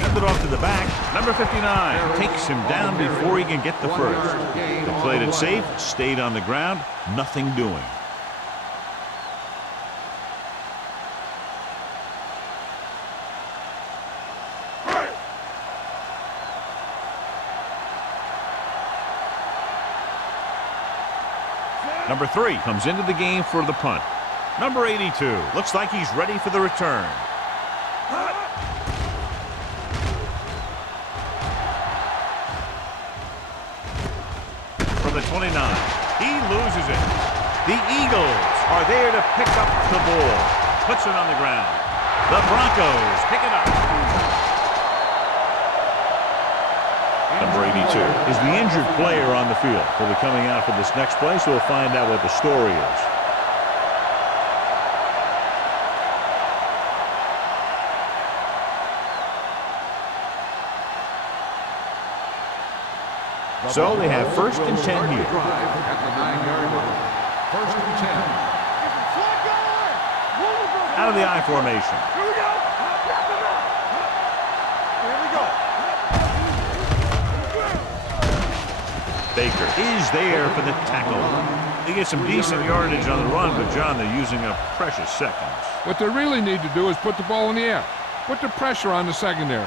Hand it off to the back. Number 59 takes him down before he can get the first. They played it safe, stayed on the ground, nothing doing. Number 3 comes into the game for the punt. Number 82 looks like he's ready for the return. From the 29, he loses it. The Eagles are there to pick up the ball. Puts it on the ground. The Broncos pick it up. Number 82 is the injured player on the field. He'll be coming out for this next play, so we'll find out what the story is. So they have 1st and 10 here. At the 9-yard line. 1st and 10. Out of the I formation. Here we go. Here we go. Baker is there for the tackle. They get some decent yardage on the run, but John, they're using up precious seconds. What they really need to do is put the ball in the air. Put the pressure on the secondary.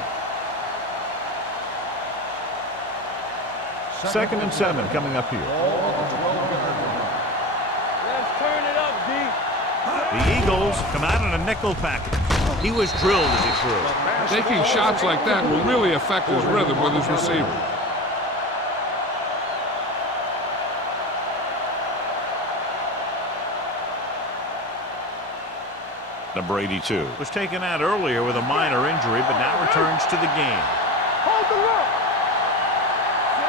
2nd and 7 coming up here. Let's turn it up, D. The Eagles come out in a nickel package. He was drilled as he threw. Taking shots like that will really affect his rhythm with his receiver. Number 82 was taken out earlier with a minor injury, but now returns to the game. Hold the look.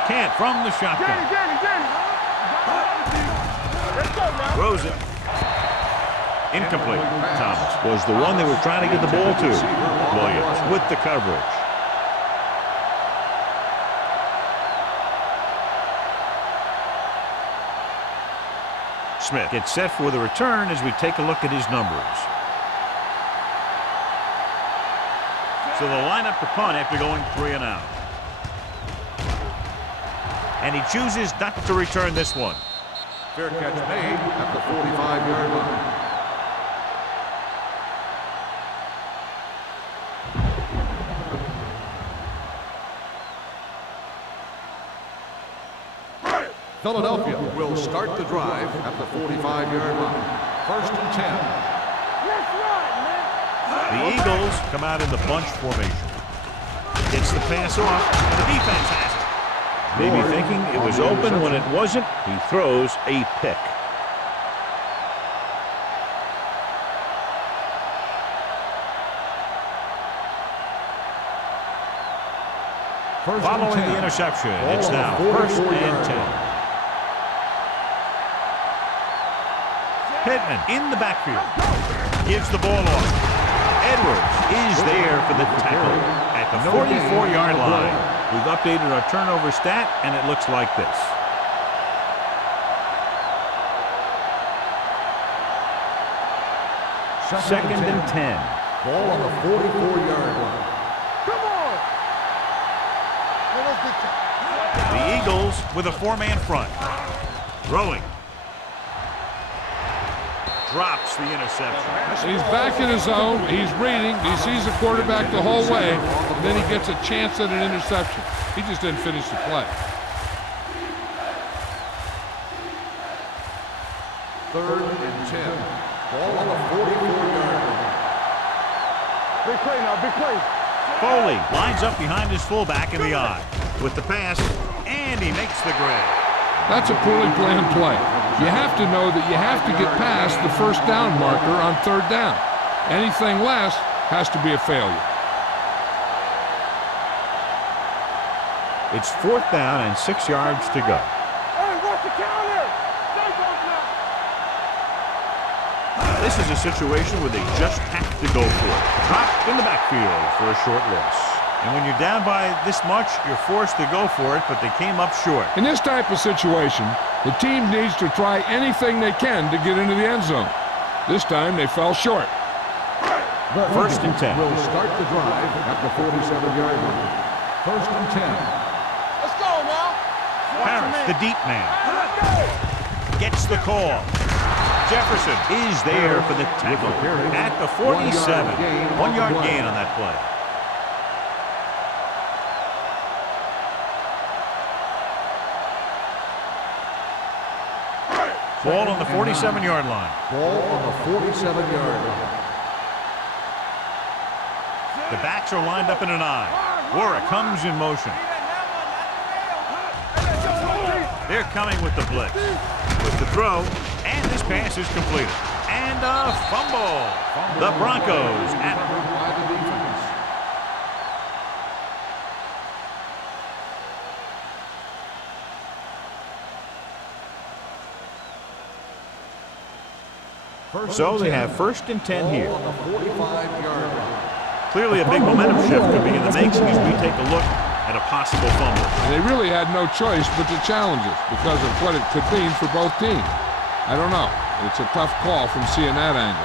Can't from the shotgun. Danny. Let's go now. Throws it. Incomplete. Thomas was the one they were trying to get the ball to. Williams with the coverage. Smith gets set for the return as we take a look at his numbers. So they'll line up to punt after going 3 and out. And he chooses not to return this one. Fair catch made at the 45-yard line. Philadelphia will start the drive at the 45-yard line. 1st and 10. Let's run, man. The Eagles come out in the bunch formation. Gets the pass off, and the defense has it. Maybe thinking it was open when it wasn't, he throws a pick. Following the interception, it's now 1st and 10. Pittman in the backfield. Gives the ball off. Edwards is there for the tackle at the 44-yard line. We've updated our turnover stat, and it looks like this. Second and 10. Ball on the 44-yard line. Come on. The Eagles with a 4-man front. Throwing. Drops the interception. He's back in his zone. He's reading. He sees the quarterback the whole way. And then he gets a chance at an interception. He just didn't finish the play. 3rd and 10. Ball on the 44-yard line. Big play now, big play. Foley lines up behind his fullback in the eye with the pass, and he makes the grab. That's a poorly planned play. You have to know that you have to get past the 1st down marker on 3rd down. Anything less has to be a failure. It's 4th down and 6 yards to go. Hey, watch the counter. Stay close now. This is a situation where they just have to go for it. Dropped in the backfield for a short loss. And when you're down by this much, you're forced to go for it, but they came up short. In this type of situation, the team needs to try anything they can to get into the end zone. This time, they fell short. 1st and 10. Will start the drive at the 47-yard line. 1st and 10. Let's go now. Harris, the deep man, gets the call. Jefferson is there for the tackle at the 47. 1-yard gain on that play. Ball on the 47-yard line. Ball on the 47-yard line. The backs are lined up in an I. Warwick comes in motion. They're coming with the blitz. With the throw, and this pass is completed. And a fumble. The Broncos at By the defense. So they have 1st and 10 here. On the 45-yard line. Clearly a big momentum shift could be in the making as we take a look at a possible fumble. And they really had no choice but to challenge it because of what it could mean for both teams. I don't know. It's a tough call from seeing that angle.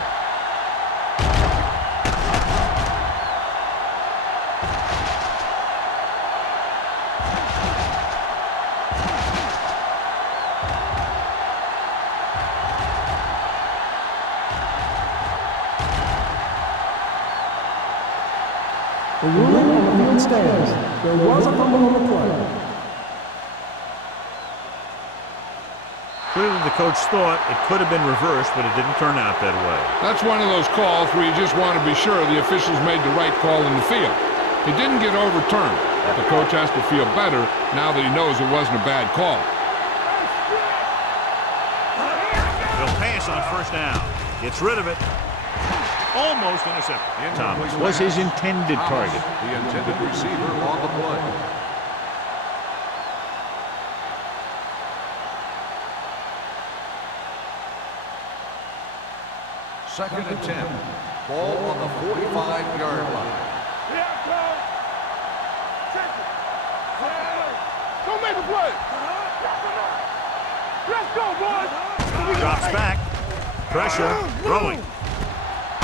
The ruling on the field stands. There was a fumble on the play. Clearly the coach thought it could have been reversed, but it didn't turn out that way. That's one of those calls where you just want to be sure the officials made the right call in the field. It didn't get overturned, but the coach has to feel better now that he knows it wasn't a bad call. They'll pass on 1st down. Gets rid of it. Almost intercepted. Thomas was his intended target. The intended receiver on the play. Second and 10. Ball on the 45-yard line. Don't make a play. Let's go, boys. Drops back. Pressure. Throwing.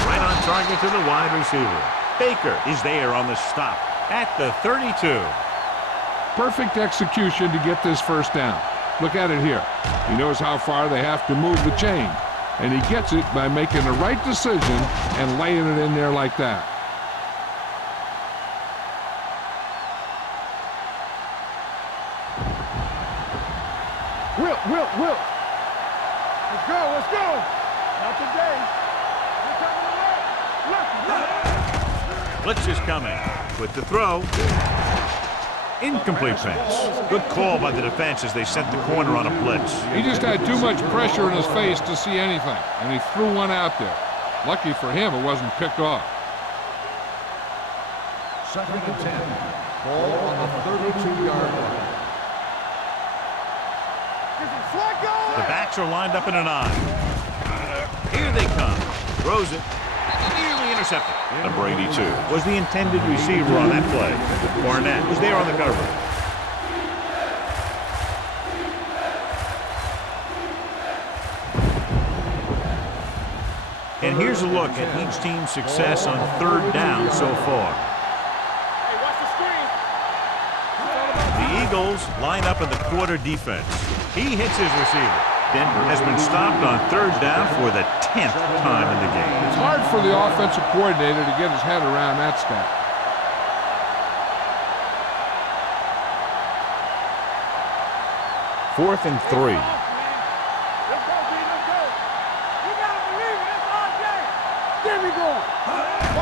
Right on target to the wide receiver. Baker is there on the stop at the 32. Perfect execution to get this 1st down. Look at it here. He knows how far they have to move the chain, and he gets it by making the right decision and laying it in there like that. Will. Let's go. Not today. Blitz is coming with the throw. Incomplete pass. Good call by the defense as they sent the corner on a blitz. He just had too much pressure in his face to see anything, and he threw one out there. Lucky for him, it wasn't picked off. Second and 10. Ball on the 32-yard line. The backs are lined up in an I. Here they come. Throws it. Nearly intercepted. The Brady 2 was the intended receiver on that play. Barnett was there on the cover. And here's a look at each team's success on 3rd down so far. The Eagles line up in the quarter defense. He hits his receiver. Denver has been stopped on 3rd down for the 10th time in the game. It's hard for the offensive coordinator to get his head around that stat. 4th and 3.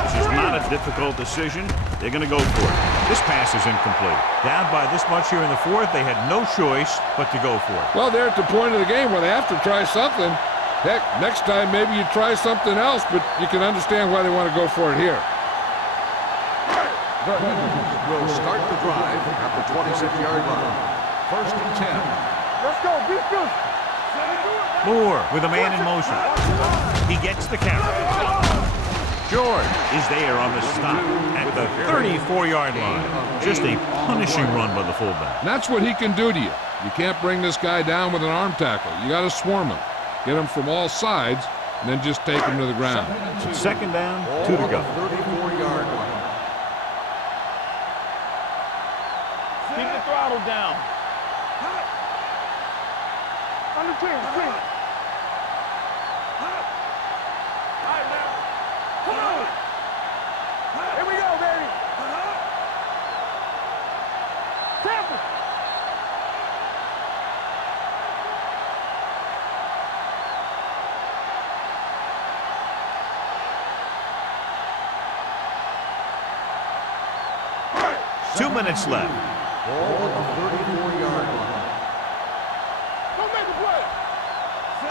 This is not a difficult decision. They're going to go for it. This pass is incomplete. Down by this much here in the 4th, they had no choice but to go for it. Well, they're at the point of the game where they have to try something. Heck, next time maybe you try something else, but you can understand why they want to go for it here. The Eagles will start the drive at the 26-yard line. 1st and 10. Let's go. Be good. Moore with a man in motion. He gets the carry. George is there on the stop at the 34-yard line. Just a punishing run by the fullback. And that's what he can do to you. You can't bring this guy down with an arm tackle. You got to swarm him. Get him from all sides, and then just take him to the ground. 2nd down, 2 to go. 34-yard line. Keep the throttle down. On the team. Here we go, baby. Tampa. 2 minutes left. Ball on the 34-yard line. Don't make a play.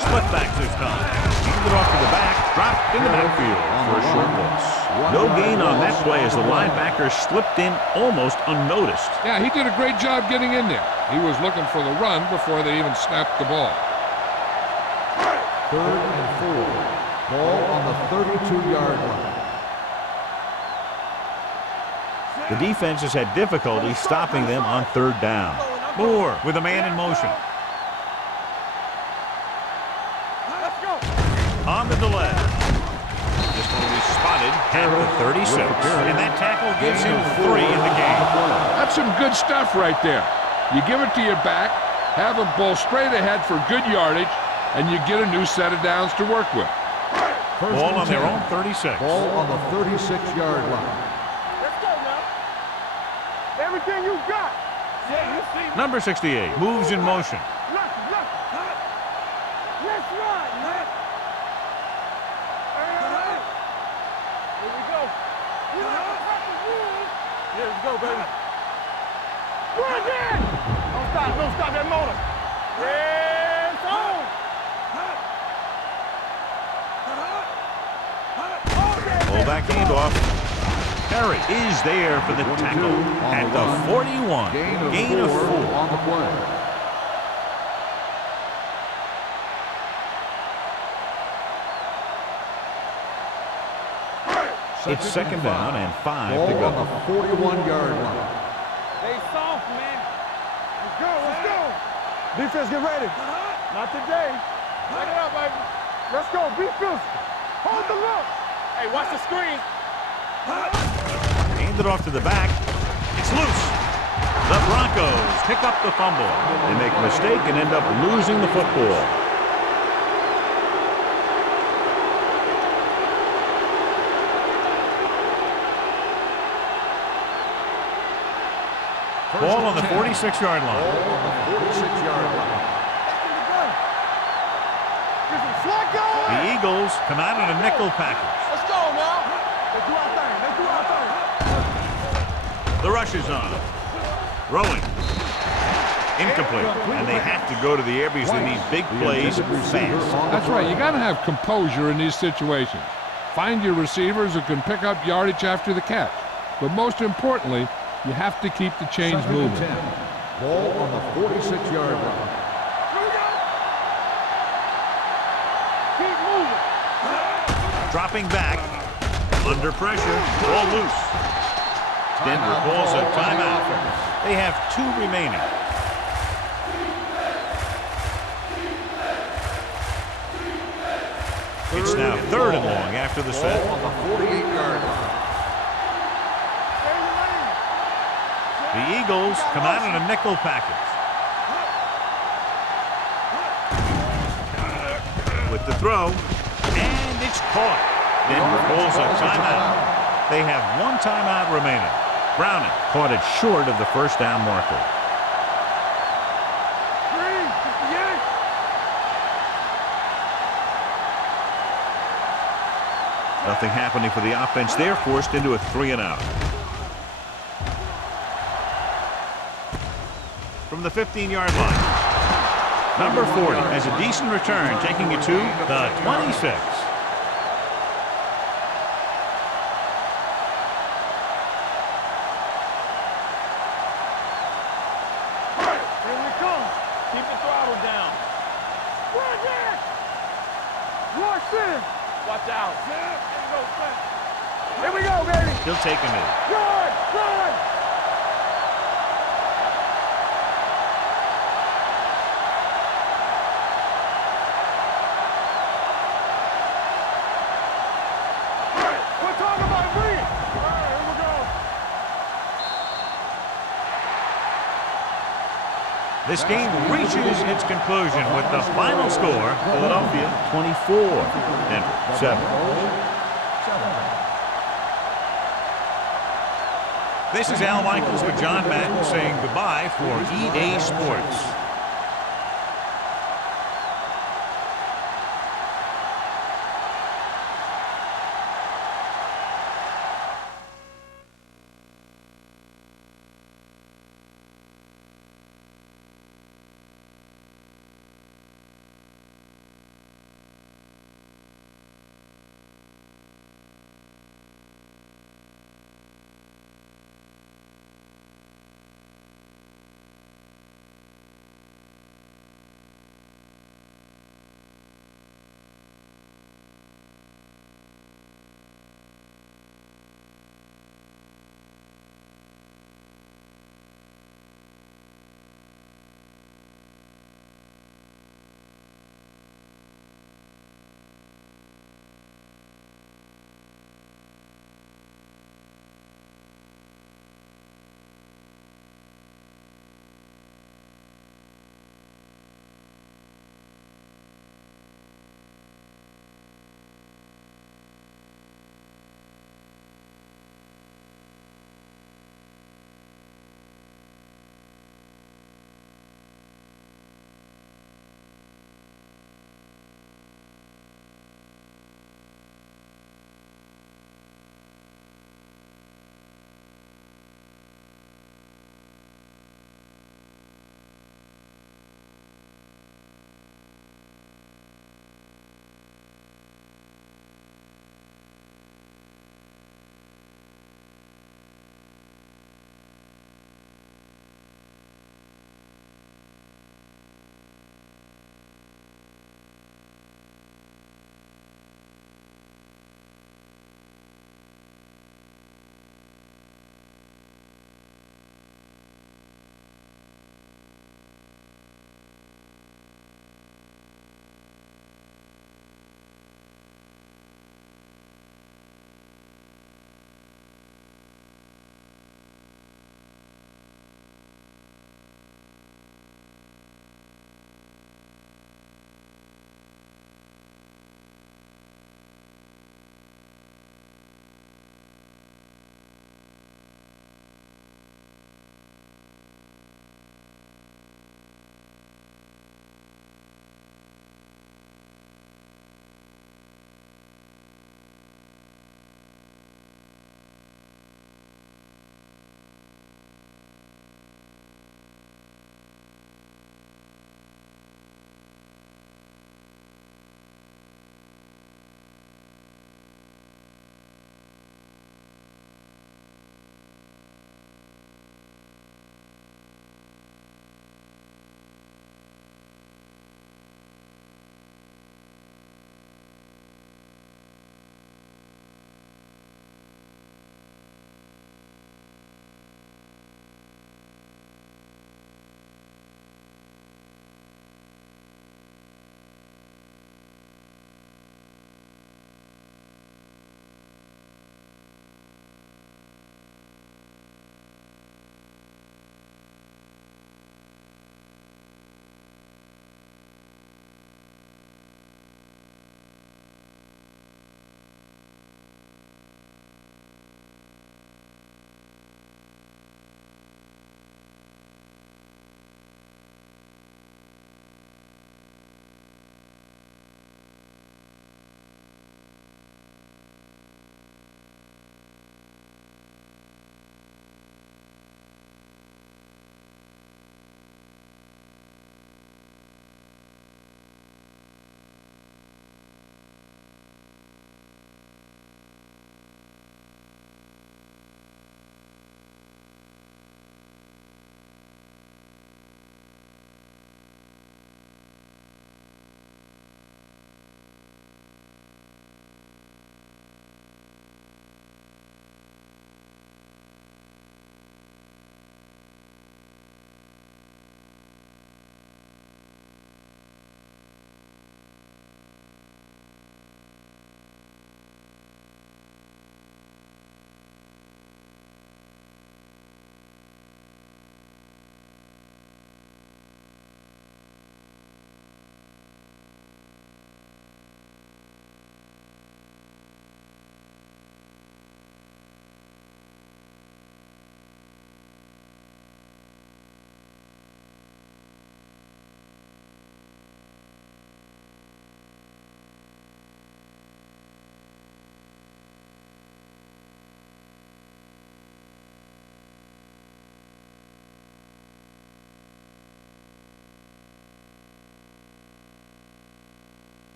Split back this time. Handed off to the back. Dropped in the backfield for a short loss. No gain on that play as the linebacker slipped in almost unnoticed. Yeah, he did a great job getting in there. He was looking for the run before they even snapped the ball. 3rd and 4. Ball on the 32-yard line. The defense has had difficulty stopping them on 3rd down. Moore with a man in motion. Let's go. On the delay. This one will be spotted at the 36. And that tackle gives him 3 in the game. That's some good stuff right there. You give it to your back, have him bowl straight ahead for good yardage, and you get a new set of downs to work with. Ball on their own 36. Ball on the 36-yard line. Let's go now. Everything you got. Yeah, you see. Number 68 moves in motion. Let's run, man. Here we go. Here we go, baby. Run again. Don't stop that motor. Yeah, it's on. Fullback handoff. Perry is there for the tackle at the 41. Gain of 4. On the play. It's 2nd down and 5 Ball to go. on the 41-yard line. Stay soft, man. Let's go, let's go. Defense, get ready. Not today. Back it up, baby. Let's go, be physical. Hold the look. Hey, watch the screen. Handed off to the back. It's loose. The Broncos pick up the fumble. They make a mistake and end up losing the football. Ball on the 46-yard line. Ball on the 46-yard line. The Eagles come out in a nickel package. Let's go now. Let's do our thing. Let's do our thing. The rush is on. Throwing. Incomplete. And they have to go to the air because they need big plays fast. That's right. You got to have composure in these situations. Find your receivers who can pick up yardage after the catch. But most importantly, you have to keep the chains moving. Ball on the 46-yard line. Keep moving. Dropping back. Under pressure. Ball loose. Denver calls a timeout. They have 2 remaining. It's now 3rd and long after the set. Ball on the 48-yard line. The Eagles come out in a nickel package. With the throw, and it's caught. Denver calls a timeout. They have 1 timeout remaining. Browning caught it short of the 1st down marker. Nothing happening for the offense. They're forced into a 3-and-out. From the 15-yard line. Number 40 has a decent return, taking it to the 26. Here we come. Keep the throttle down. Run there. Rush in. Watch out. Here we go, baby. He'll take a minute. Run. Run. We're talking about bringing. All right, here we go. This game reaches its conclusion with the final score, Philadelphia 24, Denver 7. This is Al Michaels with John Madden saying goodbye for EA Sports.